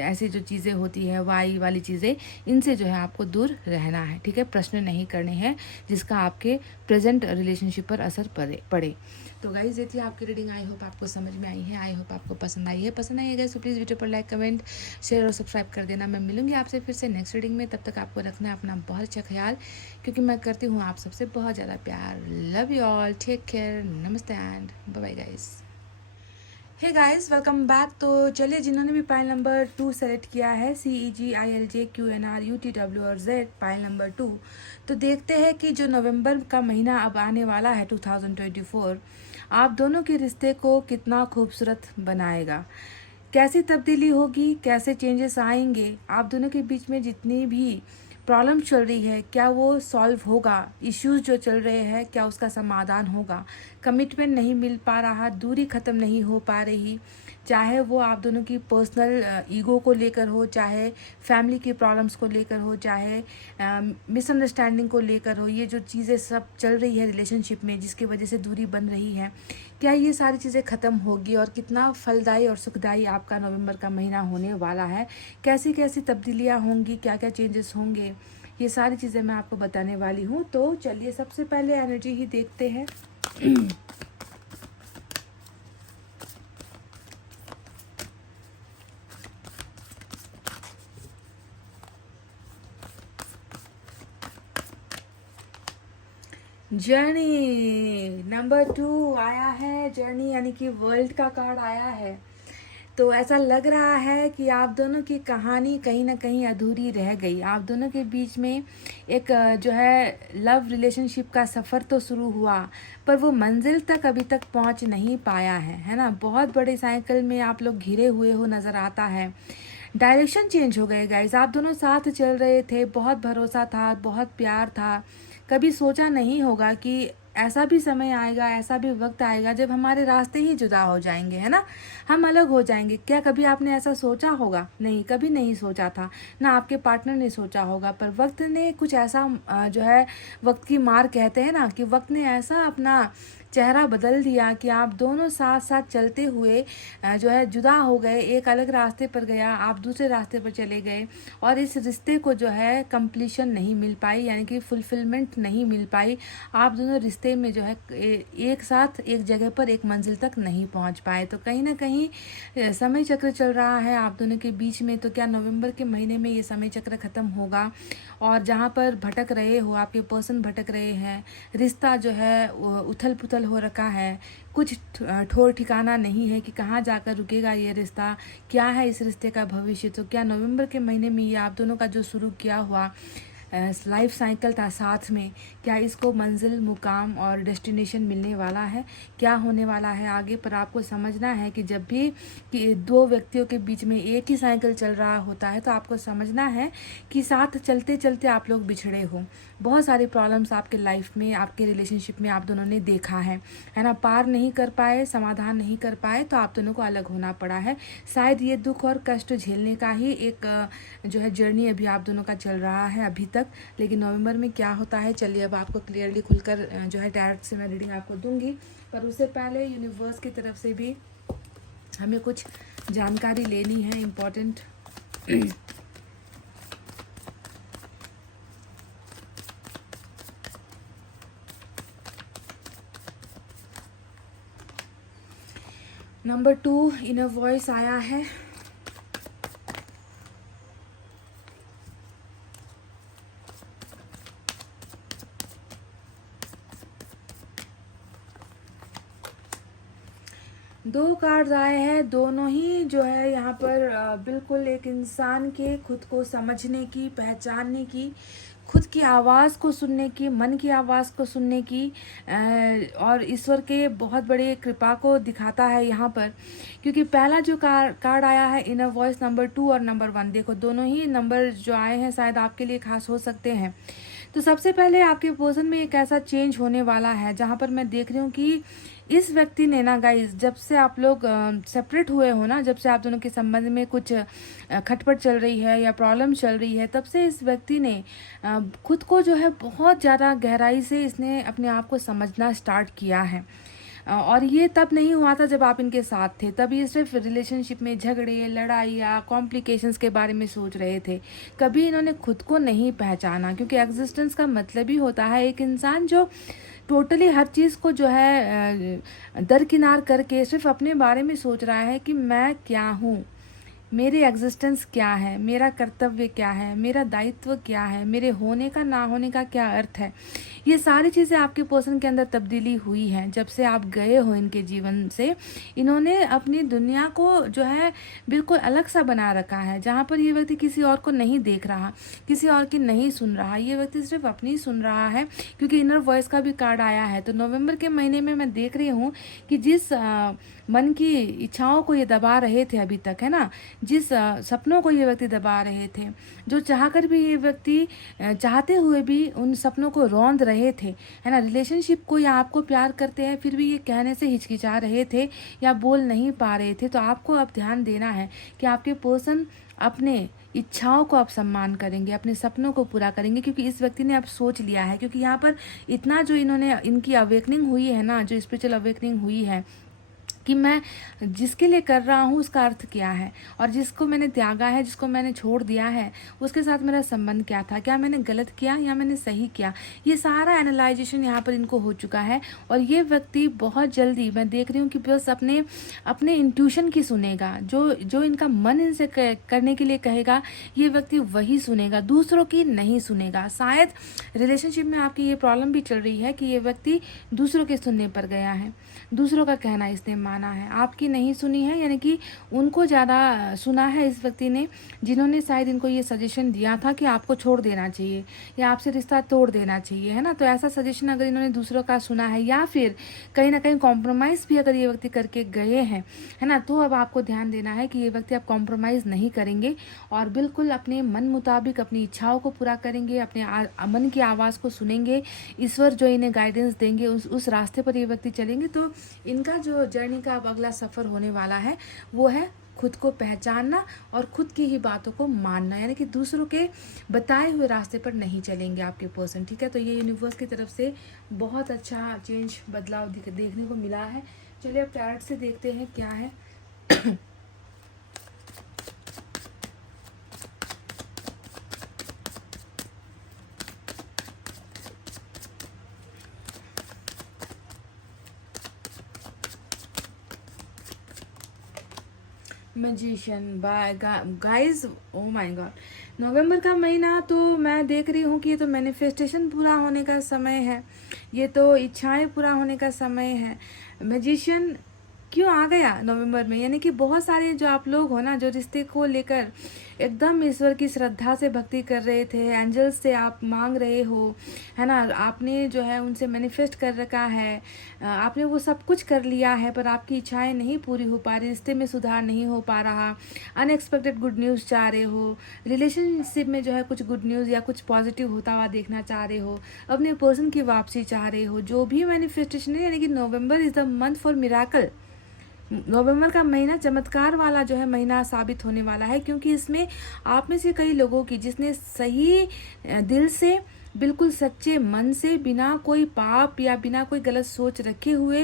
ऐसी जो चीज़ें होती है, वाई वाली चीज़ें, इनसे जो है आपको दूर रहना है, ठीक है। प्रश्न नहीं करने हैं जिसका आपके प्रेजेंट रिलेशनशिप पर असर पड़े। तो गाइज ये थी आपकी रीडिंग। आई होप आपको समझ में आई है, आई होप आपको पसंद आई है। पसंद आई है गाइज तो प्लीज़ वीडियो पर लाइक, कमेंट, शेयर और सब्सक्राइब कर देना। मैं मिलूंगी आपसे फिर से नेक्स्ट रीडिंग में। तब तक आपको रखना है अपना बहुत अच्छा ख्याल, क्योंकि मैं करती हूँ आप सबसे बहुत ज़्यादा प्यार। Love you all, take care, नमस्ते and bye bye guys. Hey guys, welcome back. तो चलिए, जिन्होंने भी पाइल नंबर 2 सेलेक्ट किया है, CEGILJQNRUTW और Z पाइल नंबर 2, तो देखते हैं कि जो नवंबर का महीना अब आने वाला है 2024, आप दोनों के रिश्ते को कितना खूबसूरत बनाएगा, कैसी तब्दीली होगी, कैसे चेंजेस आएंगे, आप दोनों के बीच में जितनी भी प्रॉब्लम चल रही है क्या वो सॉल्व होगा, इश्यूज जो चल रहे हैं क्या उसका समाधान होगा, कमिटमेंट नहीं मिल पा रहा, दूरी ख़त्म नहीं हो पा रही, चाहे वो आप दोनों की पर्सनल ईगो को लेकर हो, चाहे फैमिली की प्रॉब्लम्स को लेकर हो, चाहे मिसअंडरस्टैंडिंग को लेकर हो, ये जो चीज़ें सब चल रही है रिलेशनशिप में जिसकी वजह से दूरी बन रही है, क्या ये सारी चीज़ें ख़त्म होगी और कितना फलदायी और सुखदायी आपका नवंबर का महीना होने वाला है, कैसी कैसी तब्दीलियाँ होंगी, क्या क्या चेंजेस होंगे, ये सारी चीज़ें मैं आपको बताने वाली हूँ। तो चलिए सबसे पहले एनर्जी ही देखते हैं। जर्नी नंबर 2 आया है। जर्नी यानी कि वर्ल्ड का कार्ड आया है। तो ऐसा लग रहा है कि आप दोनों की कहानी कहीं ना कहीं अधूरी रह गई। आप दोनों के बीच में एक जो है लव रिलेशनशिप का सफ़र तो शुरू हुआ, पर वो मंजिल तक अभी तक पहुंच नहीं पाया है ना। बहुत बड़े साइकिल में आप लोग घिरे हुए हो नज़र आता है। डायरेक्शन चेंज हो गए गाइस। आप दोनों साथ चल रहे थे, बहुत भरोसा था, बहुत प्यार था। कभी सोचा नहीं होगा कि ऐसा भी समय आएगा, ऐसा भी वक्त आएगा जब हमारे रास्ते ही जुदा हो जाएंगे, है ना, हम अलग हो जाएंगे। क्या कभी आपने ऐसा सोचा होगा? नहीं, कभी नहीं सोचा था, ना आपके पार्टनर ने सोचा होगा। पर वक्त ने कुछ ऐसा जो है, वक्त की मार कहते हैं ना, कि वक्त ने ऐसा अपना चेहरा बदल दिया कि आप दोनों साथ साथ चलते हुए जो है जुदा हो गए। एक अलग रास्ते पर गया, आप दूसरे रास्ते पर चले गए और इस रिश्ते को जो है कंप्लीशन नहीं मिल पाई, यानी कि फुलफिलमेंट नहीं मिल पाई। आप दोनों रिश्ते में जो है एक साथ एक जगह पर एक मंजिल तक नहीं पहुंच पाए। तो कहीं ना कहीं समय चक्र चल रहा है आप दोनों के बीच में। तो क्या नवंबर के महीने में ये समय चक्र ख़त्म होगा? और जहाँ पर भटक रहे हो, आपके पर्सन भटक रहे हैं, रिश्ता जो है उथल पुथल हो रखा है, कुछ ठोर ठिकाना नहीं है कि कहाँ जाकर रुकेगा ये रिश्ता, क्या है इस रिश्ते का भविष्य। तो क्या नवंबर के महीने में ये आप दोनों का जो शुरू किया हुआ लाइफ साइकिल था साथ में, क्या इसको मंजिल, मुकाम और डेस्टिनेशन मिलने वाला है, क्या होने वाला है आगे। पर आपको समझना है कि जब भी कि दो व्यक्तियों के बीच में एक ही साइकिल चल रहा होता है तो आपको समझना है कि साथ चलते चलते आप लोग बिछड़े हो। बहुत सारी प्रॉब्लम्स आपके लाइफ में, आपके रिलेशनशिप में आप दोनों ने देखा है ना, पार नहीं कर पाए, समाधान नहीं कर पाए, तो आप दोनों को अलग होना पड़ा है। शायद ये दुख और कष्ट झेलने का ही एक जो है जर्नी अभी आप दोनों का चल रहा है अभी तक। लेकिन नवंबर में क्या होता है, चलिए अब आपको क्लियरली खुलकर जो है डायरेक्ट से मैं रीडिंग आपको दूंगी। पर उससे पहले यूनिवर्स की तरफ से भी हमें कुछ जानकारी लेनी है इम्पोर्टेंट। नंबर 2 इनर वॉइस आया है। दो कार्ड्स आए हैं, दोनों ही जो है यहाँ पर बिल्कुल एक इंसान के खुद को समझने की, पहचानने की, खुद की आवाज़ को सुनने की, मन की आवाज़ को सुनने की और ईश्वर के बहुत बड़े कृपा को दिखाता है यहाँ पर। क्योंकि पहला जो कार्ड आया है इनर वॉइस नंबर 2 और नंबर 1, देखो दोनों ही नंबर जो आए हैं शायद आपके लिए खास हो सकते हैं। तो सबसे पहले आपके पर्सन में एक ऐसा चेंज होने वाला है जहाँ पर मैं देख रही हूँ कि इस व्यक्ति ने ना गाइस, जब से आप लोग सेपरेट हुए हो ना, जब से आप दोनों के संबंध में कुछ खटपट चल रही है या प्रॉब्लम चल रही है, तब से इस व्यक्ति ने खुद को जो है बहुत ज़्यादा गहराई से इसने अपने आप को समझना स्टार्ट किया है। और ये तब नहीं हुआ था जब आप इनके साथ थे, तब ये सिर्फ रिलेशनशिप में झगड़े, लड़ाई या कॉम्प्लिकेशंस के बारे में सोच रहे थे। कभी इन्होंने खुद को नहीं पहचाना, क्योंकि एग्जिस्टेंस का मतलब ही होता है एक इंसान जो टोटली हर चीज़ को जो है दरकिनार करके सिर्फ अपने बारे में सोच रहा है कि मैं क्या हूँ, मेरी एग्जिस्टेंस क्या है, मेरा कर्तव्य क्या है, मेरा दायित्व क्या है, मेरे होने का ना होने का क्या अर्थ है। ये सारी चीज़ें आपके पर्सन के अंदर तब्दीली हुई हैं जब से आप गए हो इनके जीवन से। इन्होंने अपनी दुनिया को जो है बिल्कुल अलग सा बना रखा है, जहाँ पर ये व्यक्ति किसी और को नहीं देख रहा, किसी और की नहीं सुन रहा, ये व्यक्ति सिर्फ अपनी सुन रहा है। क्योंकि इनर वॉइस का भी कार्ड आया है, तो नवंबर के महीने में मैं देख रही हूँ कि जिस मन की इच्छाओं को ये दबा रहे थे अभी तक, है ना, जिस सपनों को ये व्यक्ति दबा रहे थे, जो चाहकर भी ये व्यक्ति चाहते हुए भी उन सपनों को रौंद रहे थे, है ना, रिलेशनशिप को या आपको प्यार करते हैं फिर भी ये कहने से हिचकिचा रहे थे या बोल नहीं पा रहे थे। तो आपको अब ध्यान देना है कि आपके पर्सन अपने इच्छाओं को आप सम्मान करेंगे, अपने सपनों को पूरा करेंगे, क्योंकि इस व्यक्ति ने अब सोच लिया है। क्योंकि यहाँ पर इतना जो इन्होंने इनकी अवेकनिंग हुई है ना, जो स्पिरिचुअल अवेकनिंग हुई है कि मैं जिसके लिए कर रहा हूँ उसका अर्थ क्या है, और जिसको मैंने त्यागा है, जिसको मैंने छोड़ दिया है, उसके साथ मेरा संबंध क्या था, क्या मैंने गलत किया या मैंने सही किया। ये सारा एनालाइजेशन यहाँ पर इनको हो चुका है। और ये व्यक्ति बहुत जल्दी, मैं देख रही हूँ कि बस अपने अपने इंट्यूशन की सुनेगा, जो इनका मन इनसे करने के लिए कहेगा ये व्यक्ति वही सुनेगा, दूसरों की नहीं सुनेगा। शायद रिलेशनशिप में आपकी ये प्रॉब्लम भी चल रही है कि ये व्यक्ति दूसरों के सुनने पर गया है, दूसरों का कहना इसने माना है, आपकी नहीं सुनी है, यानी कि उनको ज़्यादा सुना है इस व्यक्ति ने, जिन्होंने शायद इनको ये सजेशन दिया था कि आपको छोड़ देना चाहिए या आपसे रिश्ता तोड़ देना चाहिए, है ना। तो ऐसा सजेशन अगर इन्होंने दूसरों का सुना है या फिर कहीं ना कहीं कॉम्प्रोमाइज़ भी अगर ये व्यक्ति करके गए हैं, है ना, तो अब आपको ध्यान देना है कि ये व्यक्ति आप कॉम्प्रोमाइज़ नहीं करेंगे और बिल्कुल अपने मन मुताबिक अपनी इच्छाओं को पूरा करेंगे, अपने मन की आवाज़ को सुनेंगे, ईश्वर जो इन्हें गाइडेंस देंगे उस रास्ते पर ये व्यक्ति चलेंगे। तो इनका जो जर्नी का अब अगला सफ़र होने वाला है वो है खुद को पहचानना और खुद की ही बातों को मानना, यानी कि दूसरों के बताए हुए रास्ते पर नहीं चलेंगे आपके पर्सन, ठीक है। तो ये यूनिवर्स की तरफ से बहुत अच्छा चेंज, बदलाव देखने को मिला है। चलिए अब टैरोट से देखते हैं क्या है। Magician bye guys, oh my god, नवंबर का महीना तो मैं देख रही हूँ कि ये तो मैनिफेस्टेशन पूरा होने का समय है, ये तो इच्छाएं पूरा होने का समय है। मैजिशियन क्यों आ गया नवंबर में, यानी कि बहुत सारे जो आप लोग हो ना, जो रिश्ते को लेकर एकदम ईश्वर की श्रद्धा से भक्ति कर रहे थे, एंजल्स से आप मांग रहे हो, है ना, आपने जो है उनसे मैनिफेस्ट कर रखा है, आपने वो सब कुछ कर लिया है, पर आपकी इच्छाएं नहीं पूरी हो पा रही, रिश्ते में सुधार नहीं हो पा रहा, अनएक्सपेक्टेड गुड न्यूज़ चाह रहे हो, रिलेशनशिप में जो है कुछ गुड न्यूज़ या कुछ पॉजिटिव होता हुआ देखना चाह रहे हो, अपने पर्सन की वापसी चाह रहे हो, जो भी मैनिफेस्टेशन है, यानी कि November is the month for miracle. नवंबर का महीना चमत्कार वाला जो है महीना साबित होने वाला है, क्योंकि इसमें आप में से कई लोगों की जिसने सही दिल से, बिल्कुल सच्चे मन से, बिना कोई पाप या बिना कोई गलत सोच रखे हुए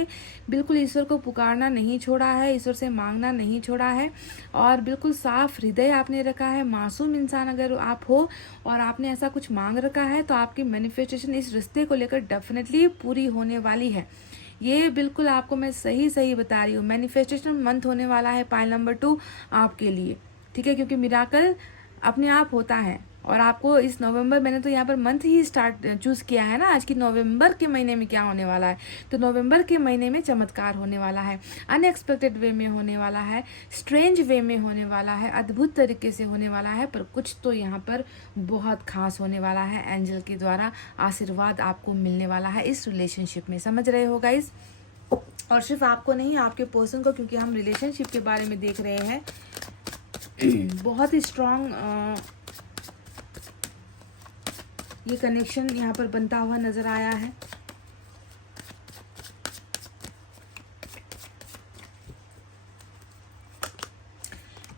बिल्कुल ईश्वर को पुकारना नहीं छोड़ा है, ईश्वर से मांगना नहीं छोड़ा है, और बिल्कुल साफ हृदय आपने रखा है, मासूम इंसान अगर आप हो और आपने ऐसा कुछ मांग रखा है, तो आपकी मैनिफेस्टेशन इस रिश्ते को लेकर डेफिनेटली पूरी होने वाली है। ये बिल्कुल आपको मैं सही बता रही हूँ। मैनिफेस्टेशन मंथ होने वाला है पाइल नंबर 2 आपके लिए, ठीक है, क्योंकि मिराकल अपने आप होता है। और आपको इस नवंबर, मैंने तो यहाँ पर मंथ ही स्टार्ट चूज़ किया है ना आज की, नवंबर के महीने में क्या होने वाला है, तो नवंबर के महीने में चमत्कार होने वाला है, अनएक्सपेक्टेड वे में होने वाला है, स्ट्रेंज वे में होने वाला है, अद्भुत तरीके से होने वाला है, पर कुछ तो यहाँ पर बहुत खास होने वाला है। एंजल के द्वारा आशीर्वाद आपको मिलने वाला है इस रिलेशनशिप में, समझ रहे हो गाइस। और सिर्फ आपको नहीं, आपके पर्सन को, क्योंकि हम रिलेशनशिप के बारे में देख रहे हैं। बहुत ही स्ट्रॉन्ग ये कनेक्शन यहाँ पर बनता हुआ नजर आया है।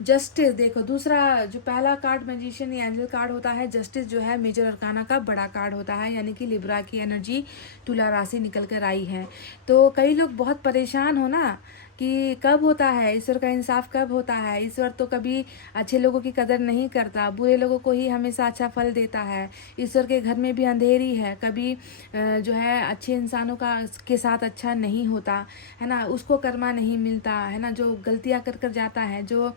जस्टिस देखो, दूसरा जो पहला कार्ड मैजिशियन या एंजल कार्ड होता है, जस्टिस जो है मेजर अरकाना का बड़ा कार्ड होता है, यानी कि लिब्रा की एनर्जी तुला राशि निकल कर आई है। तो कई लोग बहुत परेशान हो ना कि कब होता है ईश्वर का इंसाफ, कब होता है। ईश्वर तो कभी अच्छे लोगों की कदर नहीं करता, बुरे लोगों को ही हमेशा अच्छा फल देता है। ईश्वर के घर में भी अंधेरी है, कभी जो है अच्छे इंसानों का के साथ अच्छा नहीं होता है ना, उसको कर्मा नहीं मिलता है ना, जो गलतियां कर कर जाता है, जो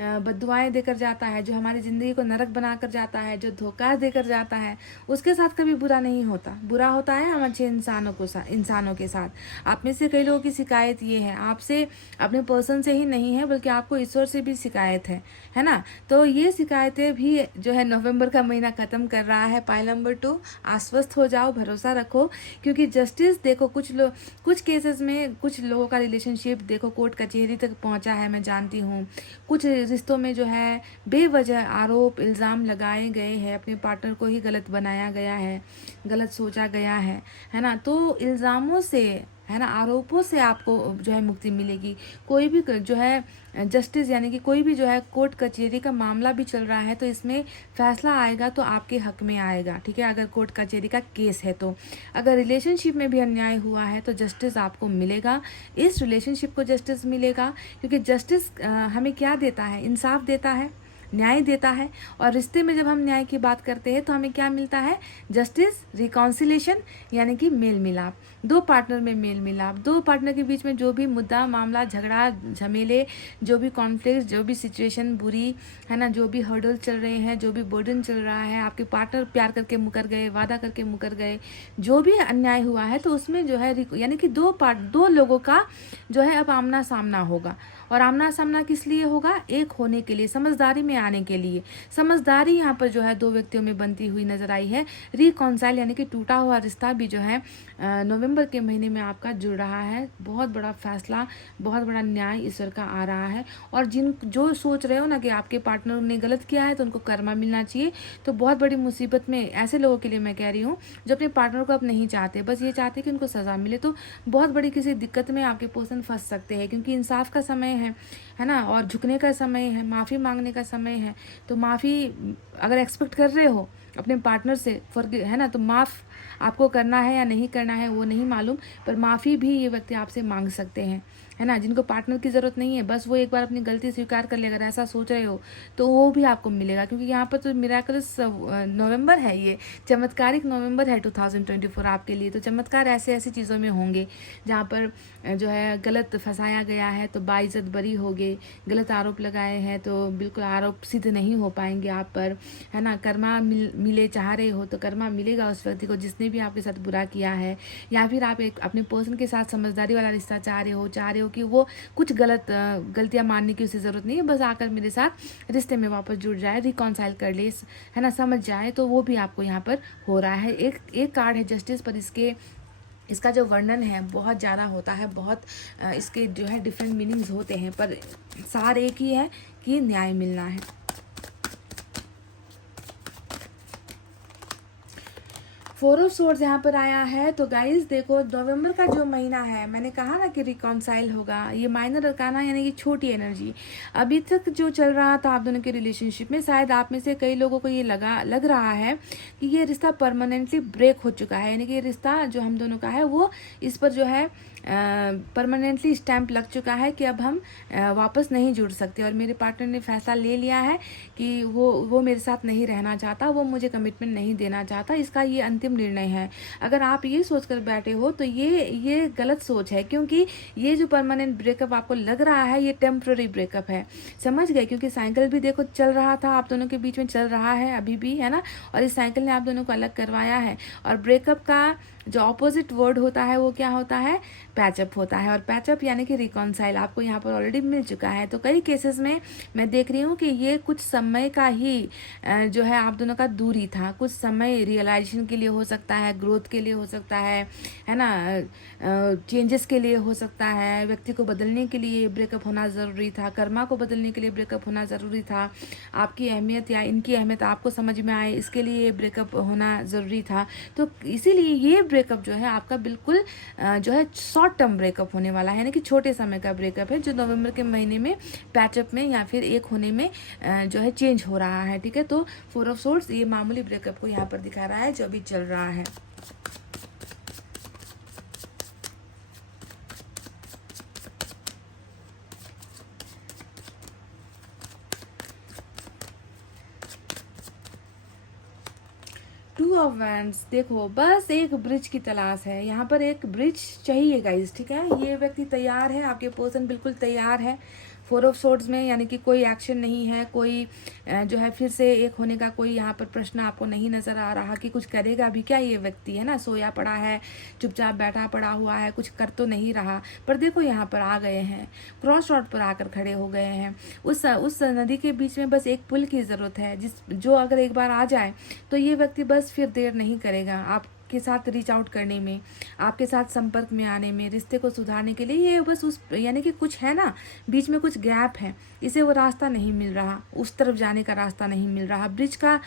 बद्दुआएं देकर जाता है, जो हमारी ज़िंदगी को नरक बना कर जाता है, जो धोखा देकर जाता है, उसके साथ कभी बुरा नहीं होता। बुरा होता है हम अच्छे इंसानों के साथ। आप में से कई लोगों की शिकायत ये है, आपसे अपने पर्सन से ही नहीं है, बल्कि आपको ईश्वर से भी शिकायत है ना। तो ये शिकायतें भी जो है नवंबर का महीना ख़त्म कर रहा है। पाइल नंबर 2, आश्वस्त हो जाओ, भरोसा रखो, क्योंकि जस्टिस देखो, कुछ केसेस में कुछ लोगों का रिलेशनशिप देखो कोर्ट कचहरी तक पहुंचा है, मैं जानती हूँ। कुछ रिश्तों में जो है बेवजह आरोप इल्ज़ाम लगाए गए हैं, अपने पार्टनर को ही गलत बनाया गया है, गलत सोचा गया है ना। तो इल्ज़ामों से, है ना, आरोपों से आपको जो है मुक्ति मिलेगी। कोई भी जो है जस्टिस, यानी कि कोई भी जो है कोर्ट कचहरी का मामला भी चल रहा है, तो इसमें फैसला आएगा तो आपके हक में आएगा, ठीक है, अगर कोर्ट कचहरी का केस है तो। अगर रिलेशनशिप में भी अन्याय हुआ है तो जस्टिस आपको मिलेगा, इस रिलेशनशिप को जस्टिस मिलेगा, क्योंकि जस्टिस हमें क्या देता है, इंसाफ देता है, न्याय देता है। और रिश्ते में जब हम न्याय की बात करते हैं तो हमें क्या मिलता है, जस्टिस, रिकॉन्सिलेशन, यानी कि मेल मिलाप, दो पार्टनर में मेल मिलाप, दो पार्टनर के बीच में जो भी मुद्दा मामला झगड़ा झमेले, जो भी कॉन्फ्लिक्ट, जो भी सिचुएशन बुरी है ना, जो भी हर्डल चल रहे हैं, जो भी बर्डन चल रहा है, आपके पार्टनर प्यार करके मुकर गए, वादा करके मुकर गए, जो भी अन्याय हुआ है, तो उसमें जो है यानी कि दो लोगों का जो है अब आमना सामना होगा। और आमना सामना किस लिए होगा, एक होने के लिए, समझदारी में आने के लिए। समझदारी यहाँ पर जो है दो व्यक्तियों में बनती हुई नजर आई है। रिकॉन्साइल, यानी कि टूटा हुआ रिश्ता भी जो है नवंबर के महीने में आपका जुड़ रहा है। बहुत बड़ा फैसला, बहुत बड़ा न्याय ईश्वर का आ रहा है। और जो सोच रहे हो ना कि आपके पार्टनर ने गलत किया है तो उनको कर्मा मिलना चाहिए, तो बहुत बड़ी मुसीबत में ऐसे लोगों के लिए मैं कह रही हूँ जो अपने पार्टनर को अब नहीं चाहते, बस ये चाहते कि उनको सज़ा मिले, तो बहुत बड़ी किसी दिक्कत में आपके पर्सन फंस सकते हैं, क्योंकि इंसाफ का समय है ना, और झुकने का समय है, माफ़ी मांगने का समय है। तो माफ़ी अगर एक्सपेक्ट कर रहे हो अपने पार्टनर से, है ना, तो माफ़ आपको करना है या नहीं करना है वो नहीं मालूम, पर माफ़ी भी ये व्यक्ति आपसे मांग सकते हैं, है ना। जिनको पार्टनर की ज़रूरत नहीं है, बस वो एक बार अपनी गलती स्वीकार कर ले, अगर ऐसा सोच रहे हो तो वो भी आपको मिलेगा, क्योंकि यहाँ पर तो मिराकल्स नवंबर है, ये चमत्कारिक नवंबर है 2024 आपके लिए। तो चमत्कार ऐसे ऐसी चीज़ों में होंगे जहाँ पर जो है गलत फंसाया गया है तो बाइज्जत बरी होगे, गलत आरोप लगाए हैं तो बिल्कुल आरोप सिद्ध नहीं हो पाएंगे आप पर, है ना। कर्मा मिले चाह रहे हो तो कर्मा मिलेगा उस व्यक्ति को जिसने भी आपके साथ बुरा किया है, या फिर आप एक अपने पर्सन के साथ समझदारी वाला रिश्ता चाह रहे हो कि वो कुछ गलतियाँ मानने की उसे ज़रूरत नहीं है, बस आकर मेरे साथ रिश्ते में वापस जुड़ जाए, रिकॉन्साइल कर ले, है ना, समझ जाए, तो वो भी आपको यहाँ पर हो रहा है। एक कार्ड है जस्टिस, पर इसका जो वर्णन है बहुत ज़्यादा होता है, बहुत इसके जो है डिफरेंट मीनिंग्स होते हैं, पर सार एक ही है कि न्याय मिलना है। फोर ऑफ सोर्ड्स यहाँ पर आया है। तो गाइज देखो, नवंबर का जो महीना है, मैंने कहा ना कि रिकॉन्साइल होगा, ये माइनर अरकाना यानी कि छोटी एनर्जी। अभी तक जो चल रहा था आप दोनों के रिलेशनशिप में, शायद आप में से कई लोगों को ये लग रहा है कि ये रिश्ता परमानेंटली ब्रेक हो चुका है, यानी कि ये रिश्ता जो हम दोनों का है वो इस पर जो है परमानेंटली स्टैंप लग चुका है कि अब हम वापस नहीं जुड़ सकते, और मेरे पार्टनर ने फैसला ले लिया है कि वो मेरे साथ नहीं रहना चाहता, वो मुझे कमिटमेंट नहीं देना चाहता, इसका ये अंतिम निर्णय है। अगर आप ये सोचकर बैठे हो तो ये गलत सोच है, क्योंकि ये जो परमानेंट ब्रेकअप आपको लग रहा है ये टेम्पररी ब्रेकअप है, समझ गए? क्योंकि साइकिल भी देखो चल रहा था, आप दोनों के बीच में चल रहा है अभी भी, है ना, और इस साइकिल ने आप दोनों को अलग करवाया है। और ब्रेकअप का जो ऑपोजिट वर्ड होता है वो क्या होता है? पैचअप होता है, और पैचअप यानी कि रिकॉन्साइल आपको यहाँ पर ऑलरेडी मिल चुका है। तो कई केसेस में मैं देख रही हूँ कि ये कुछ समय का ही जो है आप दोनों का दूरी था, कुछ समय रियलाइजेशन के लिए हो सकता है, ग्रोथ के लिए हो सकता है ना, चेंजेस के लिए हो सकता है, व्यक्ति को बदलने के लिए ब्रेकअप होना ज़रूरी था, कर्मा को बदलने के लिए ब्रेकअप होना ज़रूरी था, आपकी अहमियत या इनकी अहमियत आपको समझ में आए इसके लिए ब्रेकअप होना ज़रूरी था। तो इसीलिए ये ब्रेकअप जो है आपका बिल्कुल जो है शॉर्ट टर्म ब्रेकअप होने वाला है, यानी कि छोटे समय का ब्रेकअप है, जो नवंबर के महीने में पैचअप में या फिर एक होने में जो है चेंज हो रहा है, ठीक है। तो फोर ऑफ सोर्ड्स ये मामूली ब्रेकअप को यहाँ पर दिखा रहा है जो अभी चल रहा है। टू ऑफ वैंड्स, देखो बस एक ब्रिज की तलाश है, यहाँ पर एक ब्रिज चाहिए गाइज, ठीक है। ये व्यक्ति तैयार है, आपके पर्सन बिल्कुल तैयार है। फोर ऑफ सोर्ड्स में यानी कि कोई एक्शन नहीं है, कोई जो है फिर से एक होने का कोई यहाँ पर प्रश्न आपको नहीं नजर आ रहा कि कुछ करेगा भी क्या ये व्यक्ति, है ना, सोया पड़ा है, चुपचाप बैठा पड़ा हुआ है, कुछ कर तो नहीं रहा। पर देखो यहाँ पर आ गए हैं, क्रॉस रोड पर आकर खड़े हो गए हैं। उस नदी के बीच में बस एक पुल की ज़रूरत है, जो अगर एक बार आ जाए तो ये व्यक्ति बस फिर देर नहीं करेगा आपके साथ रीच आउट करने में, आपके साथ संपर्क में आने में, रिश्ते को सुधारने के लिए। ये बस उस यानी कि कुछ है ना, बीच में कुछ गैप है, इसे वो रास्ता नहीं मिल रहा, उस तरफ जाने का रास्ता नहीं मिल रहा, ब्रिज का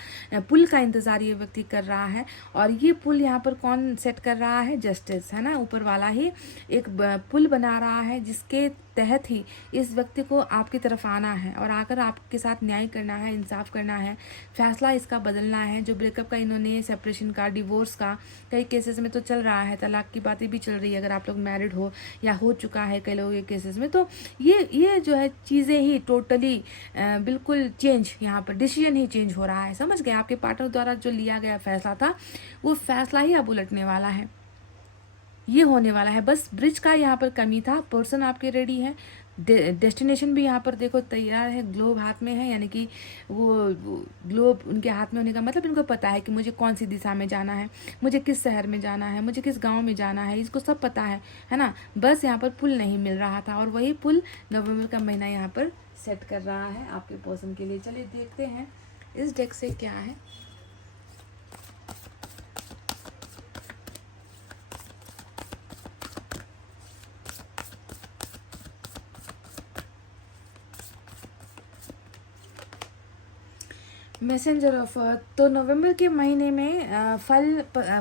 पुल का इंतज़ार ये व्यक्ति कर रहा है। और ये पुल यहाँ पर कौन सेट कर रहा है? जस्टिस, है ना, ऊपर वाला ही एक पुल बना रहा है, जिसके तहत ही इस व्यक्ति को आपकी तरफ आना है और आकर आपके साथ न्याय करना है, इंसाफ करना है, फैसला इसका बदलना है। जो ब्रेकअप का इन्होंने, सेपरेशन का, डिवोर्स का, कई केसेस में तो चल रहा है, तलाक की बातें भी चल रही है अगर आप लोग मैरिड हो या हो चुका है कई लोगों के केसेस में। तो ये जो है चीज़ें ही टोटली बिल्कुल चेंज, यहाँ पर डिसीजन ही चेंज हो रहा है, समझ गए? आपके पार्टनर द्वारा जो लिया गया फैसला था वो फैसला ही अब उलटने वाला है, ये होने वाला है। बस ब्रिज का यहाँ पर कमी था, पर्सन आपके रेडी है, डेस्टिनेशन भी यहाँ पर देखो तैयार है, ग्लोब हाथ में है, यानी कि वो ग्लोब उनके हाथ में होने का मतलब इनको पता है कि मुझे कौन सी दिशा में जाना है, मुझे किस शहर में जाना है, मुझे किस गांव में जाना है, इसको सब पता है ना। बस यहाँ पर पुल नहीं मिल रहा था, और वही पुल नवंबर का महीना यहाँ पर सेट कर रहा है आपके पर्सन के लिए। चलिए देखते हैं इस डेक से क्या है। मैसेंजर ऑफ अर्थ, तो नवंबर के महीने में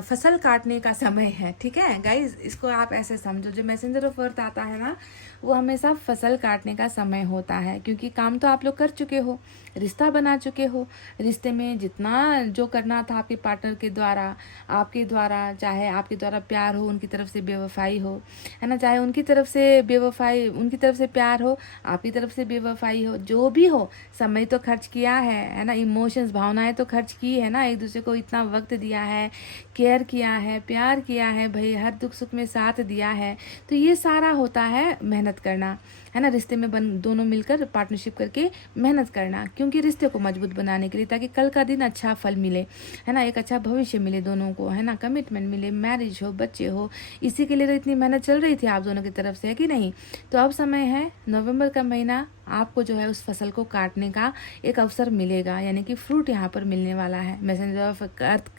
फसल काटने का समय है, ठीक है गाइज, इसको आप ऐसे समझो। जो मैसेंजर ऑफ अर्थ आता है ना, वो हमेशा फसल काटने का समय होता है, क्योंकि काम तो आप लोग कर चुके हो, रिश्ता बना चुके हो, रिश्ते में जितना जो करना था आपके पार्टनर के द्वारा, आपके द्वारा, चाहे आपके द्वारा प्यार हो, उनकी तरफ से बेवफाई हो, है ना, चाहे उनकी तरफ से बेवफाई, उनकी तरफ से प्यार हो, आपकी तरफ से बेवफाई हो, जो भी हो, समय तो खर्च किया है ना, इमोशन इमोशंस, भावनाएं तो खर्च की है ना, एक दूसरे को इतना वक्त दिया है, केयर किया है, प्यार किया है, भाई हर दुख सुख में साथ दिया है। तो ये सारा होता है मेहनत करना, है ना, रिश्ते में दोनों मिलकर पार्टनरशिप करके मेहनत करना, क्योंकि रिश्ते को मजबूत बनाने के लिए, ताकि कल का दिन अच्छा फल मिले, है ना, एक अच्छा भविष्य मिले दोनों को, है ना, कमिटमेंट मिले, मैरिज हो, बच्चे हो। इसी के लिए तो इतनी मेहनत चल रही थी आप दोनों की तरफ से, है कि नहीं। तो अब समय है, नवंबर का महीना, आपको जो है उस फसल को काटने का एक अवसर मिलेगा, यानी कि फ्रूट यहाँ पर मिलने वाला है। मैसेंजर ऑफ अर्थ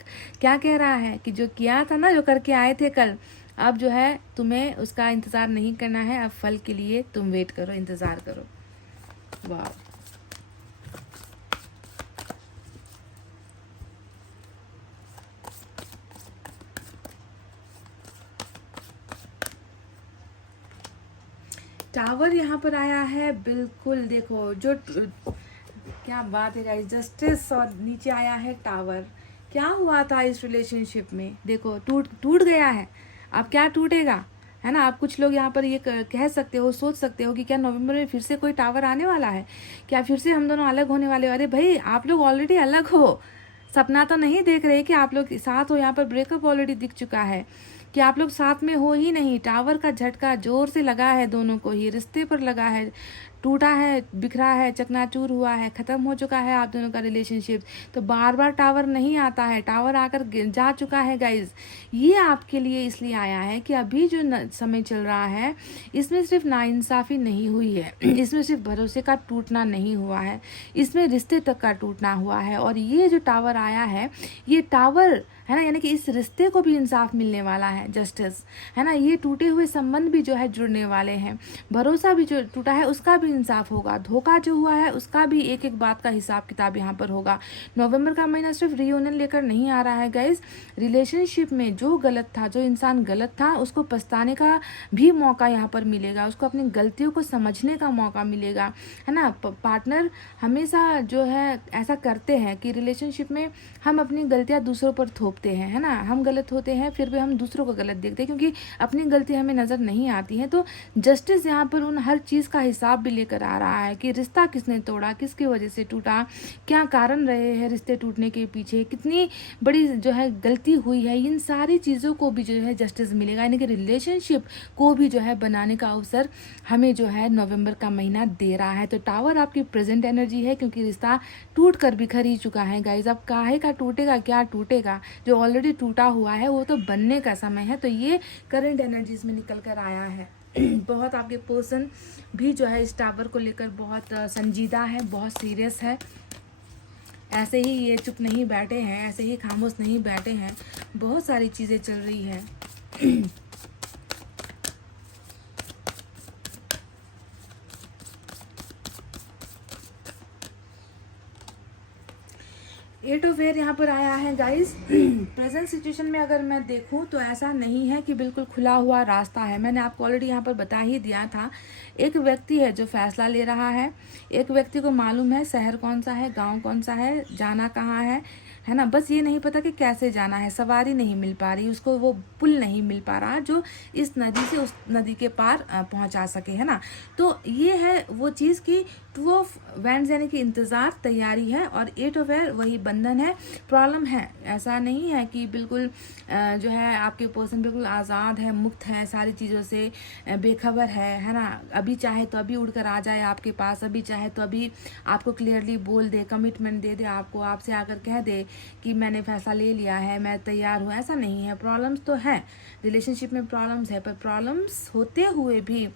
क्या कह रहा है कि जो किया था ना, जो करके आए थे कल, अब जो है तुम्हें उसका इंतज़ार नहीं करना है, अब फल के लिए तुम वेट करो, इंतज़ार करो। वाह, टावर यहाँ पर आया है, बिल्कुल देखो जो क्या बात है गाइस, जस्टिस, और नीचे आया है टावर। क्या हुआ था इस रिलेशनशिप में, देखो टूट गया है। अब क्या टूटेगा, है ना। आप कुछ लोग यहाँ पर ये कह सकते हो, सोच सकते हो कि क्या नवंबर में फिर से कोई टावर आने वाला है, क्या फिर से हम दोनों अलग होने वाले हो। अरे भाई, आप लोग ऑलरेडी अलग हो, सपना तो नहीं देख रहे कि आप लोग साथ हो। यहाँ पर ब्रेकअप ऑलरेडी दिख चुका है कि आप लोग साथ में हो ही नहीं। टावर का झटका जोर से लगा है, दोनों को ही रिश्ते पर लगा है, टूटा है, बिखरा है, चकनाचूर हुआ है, ख़त्म हो चुका है आप दोनों का रिलेशनशिप। तो बार बार टावर नहीं आता है, टावर आकर जा चुका है गाइज। ये आपके लिए इसलिए आया है कि अभी जो समय चल रहा है, इसमें सिर्फ नाइंसाफ़ी नहीं हुई है, इसमें सिर्फ भरोसे का टूटना नहीं हुआ है, इसमें रिश्ते तक का टूटना हुआ है। और ये जो टावर आया है, ये टावर है ना, यानी कि इस रिश्ते को भी इंसाफ मिलने वाला है, जस्टिस, है ना। ये टूटे हुए संबंध भी जो है जुड़ने वाले हैं, भरोसा भी जो टूटा है उसका भी इंसाफ होगा, धोखा जो हुआ है उसका भी एक एक बात का हिसाब किताब यहाँ पर होगा। नवंबर का महीना सिर्फ रियूनियन लेकर नहीं आ रहा है गाइज। रिलेशनशिप में जो गलत था, जो इंसान गलत था, उसको पछताने का भी मौका यहाँ पर मिलेगा, उसको अपनी गलतियों को समझने का मौका मिलेगा, है ना। पार्टनर हमेशा जो है ऐसा करते हैं कि रिलेशनशिप में हम अपनी गलतियाँ दूसरों पर थोपते हैं, है ना। हम गलत होते हैं, फिर भी हम दूसरों को गलत देखते हैं, क्योंकि अपनी गलती हमें नज़र नहीं आती है। तो जस्टिस यहाँ पर उन हर चीज़ का हिसाब भी लेकर आ रहा है कि रिश्ता किसने तोड़ा, किसकी वजह से टूटा, क्या कारण रहे हैं रिश्ते टूटने के पीछे, कितनी बड़ी जो है गलती हुई है, इन सारी चीज़ों को भी जो है जस्टिस मिलेगा, यानी कि रिलेशनशिप को भी जो है बनाने का अवसर हमें जो है नवंबर का महीना दे रहा है। तो टावर आपकी प्रेजेंट एनर्जी है, क्योंकि रिश्ता टूट कर बिखर ही चुका है गाइज। अब काहे का टूटेगा, क्या टूटेगा, जो ऑलरेडी टूटा हुआ है वो तो बनने का समय है। तो ये करंट एनर्जीज में निकल कर आया है। बहुत आपके पर्सन भी जो है इस टावर को लेकर बहुत संजीदा है, बहुत सीरियस है। ऐसे ही ये चुप नहीं बैठे हैं, ऐसे ही खामोश नहीं बैठे हैं, बहुत सारी चीज़ें चल रही है। 8 ऑफ एयर यहाँ पर आया है गाइस। प्रेजेंट सिचुएशन में अगर मैं देखूँ तो ऐसा नहीं है कि बिल्कुल खुला हुआ रास्ता है। मैंने आपको ऑलरेडी यहाँ पर बता ही दिया था। एक व्यक्ति है जो फैसला ले रहा है, एक व्यक्ति को मालूम है शहर कौन सा है, गांव कौन सा है, जाना कहाँ है ना। बस ये नहीं पता कि कैसे जाना है, सवारी नहीं मिल पा रही उसको, वो पुल नहीं मिल पा रहा जो इस नदी से उस नदी के पार पहुंचा सके, है ना। तो ये है वो चीज़ कि 2 ऑफ वैंड्स यानी कि इंतज़ार, तैयारी है, और 8 ऑफ एयर वही बंधन है, प्रॉब्लम है। ऐसा नहीं है कि बिल्कुल जो है आपके पर्सन बिल्कुल आज़ाद है, मुक्त है, सारी चीज़ों से बेखबर है ना। अभी चाहे तो अभी उड़कर आ जाए आपके पास, अभी चाहे तो अभी आपको क्लियरली बोल दे, कमिटमेंट दे दे आपको, आपसे आकर कह दे कि मैंने फैसला ले लिया है, मैं तैयार हूँ। ऐसा नहीं है। प्रॉब्लम्स तो है, रिलेशनशिप में प्रॉब्लम्स है, पर प्रॉब्लम्स होते हुए भी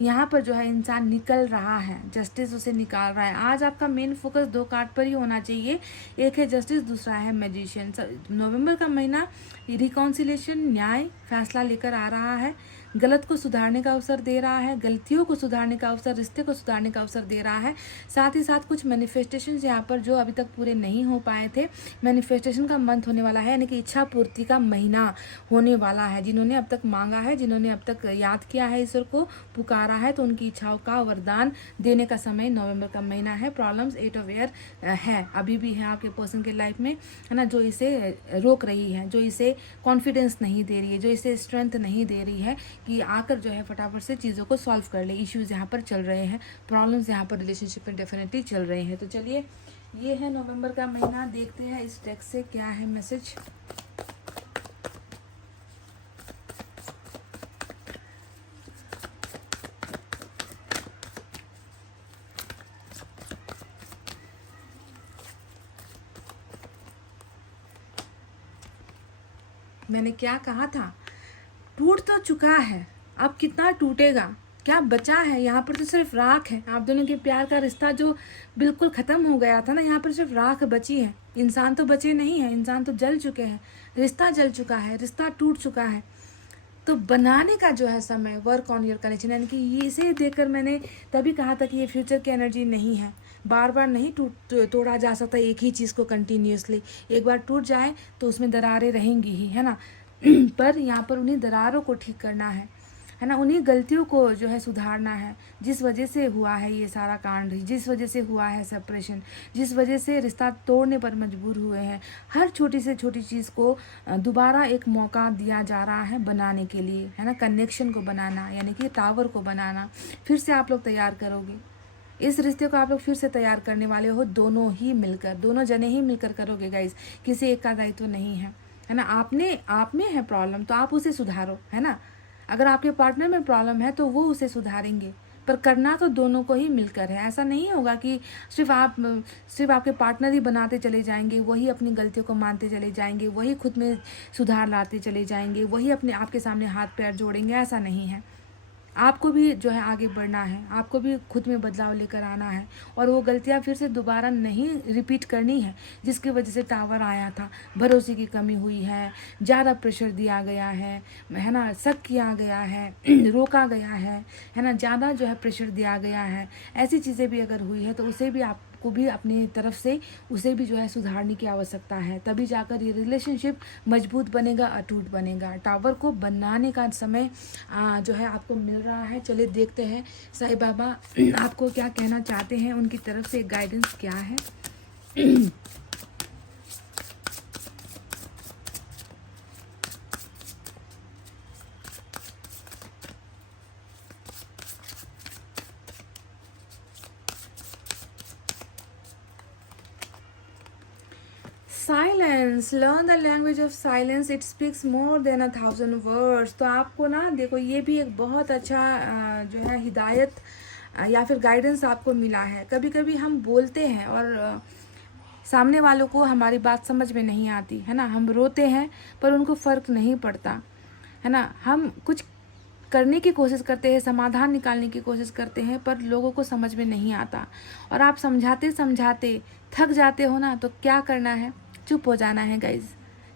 यहाँ पर जो है इंसान निकल रहा है, जस्टिस उसे निकाल रहा है। आज आपका मेन फोकस 2 कार्ड पर ही होना चाहिए, एक है जस्टिस, दूसरा है मैजिशियन। नवंबर का महीना रिकॉन्सिलेशन, न्याय, फैसला लेकर आ रहा है, गलत को सुधारने का अवसर दे रहा है, गलतियों को सुधारने का अवसर, रिश्ते को सुधारने का अवसर दे रहा है। साथ ही साथ कुछ मैनिफेस्टेशन यहाँ पर जो अभी तक पूरे नहीं हो पाए थे, मैनिफेस्टेशन का मंथ होने वाला है, यानी कि इच्छा पूर्ति का महीना होने वाला है। जिन्होंने अब तक मांगा है, जिन्होंने अब तक याद किया है, ईश्वर को पुकारा है, तो उनकी इच्छाओं का वरदान देने का समय नवंबर का महीना है। प्रॉब्लम्स 8 ऑफ एयर है, अभी भी है आपके पर्सन के लाइफ में, है ना, जो इसे रोक रही है, जो इसे कॉन्फिडेंस नहीं दे रही है, जो इसे स्ट्रेंथ नहीं दे रही है कि आकर जो है फटाफट से चीज़ों को सॉल्व कर ले। इश्यूज़ यहाँ पर चल रहे हैं, प्रॉब्लम्स यहाँ पर रिलेशनशिप में डेफिनेटली चल रहे हैं। तो चलिए ये है नवंबर का महीना। देखते हैं इस डेक से क्या है मैसेज। मैंने क्या कहा था, टूट तो चुका है, अब कितना टूटेगा, क्या बचा है। यहाँ पर तो सिर्फ राख है। आप दोनों के प्यार का रिश्ता जो बिल्कुल ख़त्म हो गया था ना, यहाँ पर सिर्फ राख बची है। इंसान तो बचे नहीं है, इंसान तो जल चुके हैं, रिश्ता जल चुका है, रिश्ता टूट चुका है। तो बनाने का जो है समय, वर्क ऑन योर कनेक्शन, यानी कि ये इसे देखकर मैंने तभी कहा था कि ये फ्यूचर की एनर्जी नहीं है। बार बार नहीं तोड़ा जा सकता एक ही चीज़ को कंटिन्यूसली। एक बार टूट जाए तो उसमें दरारें रहेंगी ही, है ना। पर यहाँ पर उन्हीं दरारों को ठीक करना है ना, उन्हीं गलतियों को जो है सुधारना है जिस वजह से हुआ है ये सारा कांड, जिस वजह से हुआ है सेपरेशन, जिस वजह से रिश्ता तोड़ने पर मजबूर हुए हैं। हर छोटी से छोटी चीज़ को दोबारा एक मौका दिया जा रहा है बनाने के लिए, है ना। कनेक्शन को बनाना, यानी कि टावर को बनाना फिर से आप लोग तैयार करोगे। इस रिश्ते को आप लोग फिर से तैयार करने वाले हो, दोनों ही मिलकर, दोनों जने ही मिलकर करोगे गाइज। किसी एक का दायित्व नहीं है ना। आप में है प्रॉब्लम तो आप उसे सुधारो, है ना। अगर आपके पार्टनर में प्रॉब्लम है तो वो उसे सुधारेंगे, पर करना तो दोनों को ही मिलकर है। ऐसा नहीं होगा कि सिर्फ आपके पार्टनर ही बनाते चले जाएंगे, वही अपनी गलतियों को मानते चले जाएंगे, वही खुद में सुधार लाते चले जाएंगे, वही आपके सामने हाथ पैर जोड़ेंगे। ऐसा नहीं है। आपको भी जो है आगे बढ़ना है, आपको भी खुद में बदलाव लेकर आना है, और वो गलतियाँ फिर से दोबारा नहीं रिपीट करनी है जिसकी वजह से टावर आया था। भरोसे की कमी हुई है, ज़्यादा प्रेशर दिया गया है ना, शक किया गया है, रोका गया है ना, ज़्यादा जो है प्रेशर दिया गया है। ऐसी चीज़ें भी अगर हुई है तो उसे भी आपको भी अपनी तरफ से उसे भी जो है सुधारने की आवश्यकता है। तभी जाकर ये रिलेशनशिप मजबूत बनेगा, अटूट बनेगा। टावर को बनाने का समय जो है आपको मिल रहा है। चलिए देखते हैं साईं बाबा आपको क्या कहना चाहते हैं, उनकी तरफ से गाइडेंस क्या है। Silence, learn the language of silence, it speaks more than 1000 words. तो आपको ना देखो, ये भी एक बहुत अच्छा जो है हिदायत या फिर गाइडेंस आपको मिला है। कभी कभी हम बोलते हैं और सामने वालों को हमारी बात समझ में नहीं आती, है ना। हम रोते हैं पर उनको फ़र्क नहीं पड़ता, है ना। हम कुछ करने की कोशिश करते हैं, समाधान निकालने की कोशिश करते हैं, पर लोगों को समझ में नहीं आता। और आप समझाते समझाते थक जाते हो ना, तो क्या करना है, चुप हो जाना है गाइज,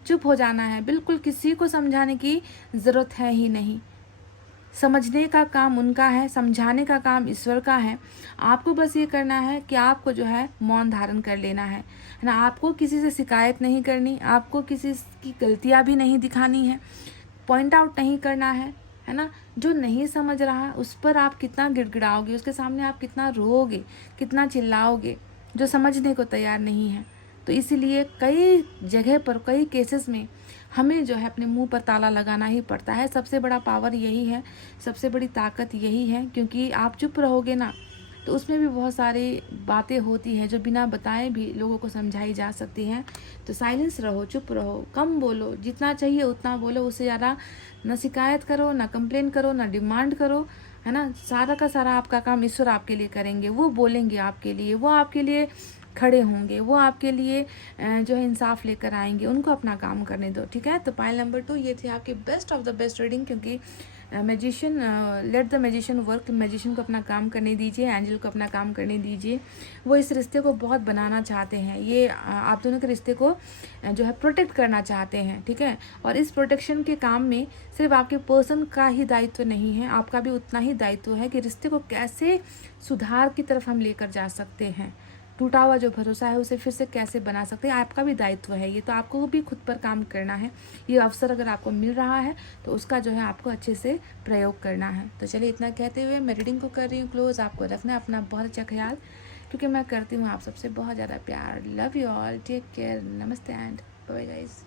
चुप हो जाना है। बिल्कुल किसी को समझाने की ज़रूरत है ही नहीं। समझने का काम उनका है, समझाने का काम ईश्वर का है। आपको बस ये करना है कि आपको जो है मौन धारण कर लेना है ना। आपको किसी से शिकायत नहीं करनी, आपको किसी की गलतियाँ भी नहीं दिखानी है, पॉइंट आउट नहीं करना है ना। जो नहीं समझ रहा उस पर आप कितना गिड़गिड़ाओगे, उसके सामने आप कितना रोओगे, कितना चिल्लाओगे, जो समझने को तैयार नहीं है। तो इसीलिए कई जगह पर, कई केसेस में हमें जो है अपने मुंह पर ताला लगाना ही पड़ता है। सबसे बड़ा पावर यही है, सबसे बड़ी ताकत यही है, क्योंकि आप चुप रहोगे ना तो उसमें भी बहुत सारी बातें होती हैं जो बिना बताए भी लोगों को समझाई जा सकती हैं। तो साइलेंस रहो, चुप रहो, कम बोलो, जितना चाहिए उतना बोलो, उससे ज़्यादा ना शिकायत करो, ना कंप्लेन करो, ना डिमांड करो, है ना। सारा का सारा आपका काम ईश्वर आपके लिए करेंगे। वो बोलेंगे आपके लिए, वो आपके लिए खड़े होंगे, वो आपके लिए जो है इंसाफ लेकर आएंगे। उनको अपना काम करने दो, ठीक है। तो पाइल नंबर 2 ये थे आपके best of the best reading, क्योंकि magician, let the magician work. Magician को अपना काम करने दीजिए, एंजल को अपना काम करने दीजिए। वो इस रिश्ते को बहुत बनाना चाहते हैं, ये आप दोनों के रिश्ते को जो है प्रोटेक्ट करना चाहते हैं, ठीक है। और इस प्रोटेक्शन के काम में सिर्फ आपके पर्सन का ही दायित्व नहीं है, आपका भी उतना ही दायित्व है कि रिश्ते को कैसे सुधार की तरफ हम लेकर जा सकते हैं। टूटा हुआ जो भरोसा है उसे फिर से कैसे बना सकते हैं, आपका भी दायित्व है ये। तो आपको भी खुद पर काम करना है। ये अवसर अगर आपको मिल रहा है तो उसका जो है आपको अच्छे से प्रयोग करना है। तो चलिए इतना कहते हुए मैं रीडिंग को कर रही हूँ क्लोज। आपको रखना अपना बहुत अच्छा ख्याल, क्योंकि मैं करती हूँ आप सबसे बहुत ज़्यादा प्यार। Love you all, take care, नमस्ते एंड बाय गाइस।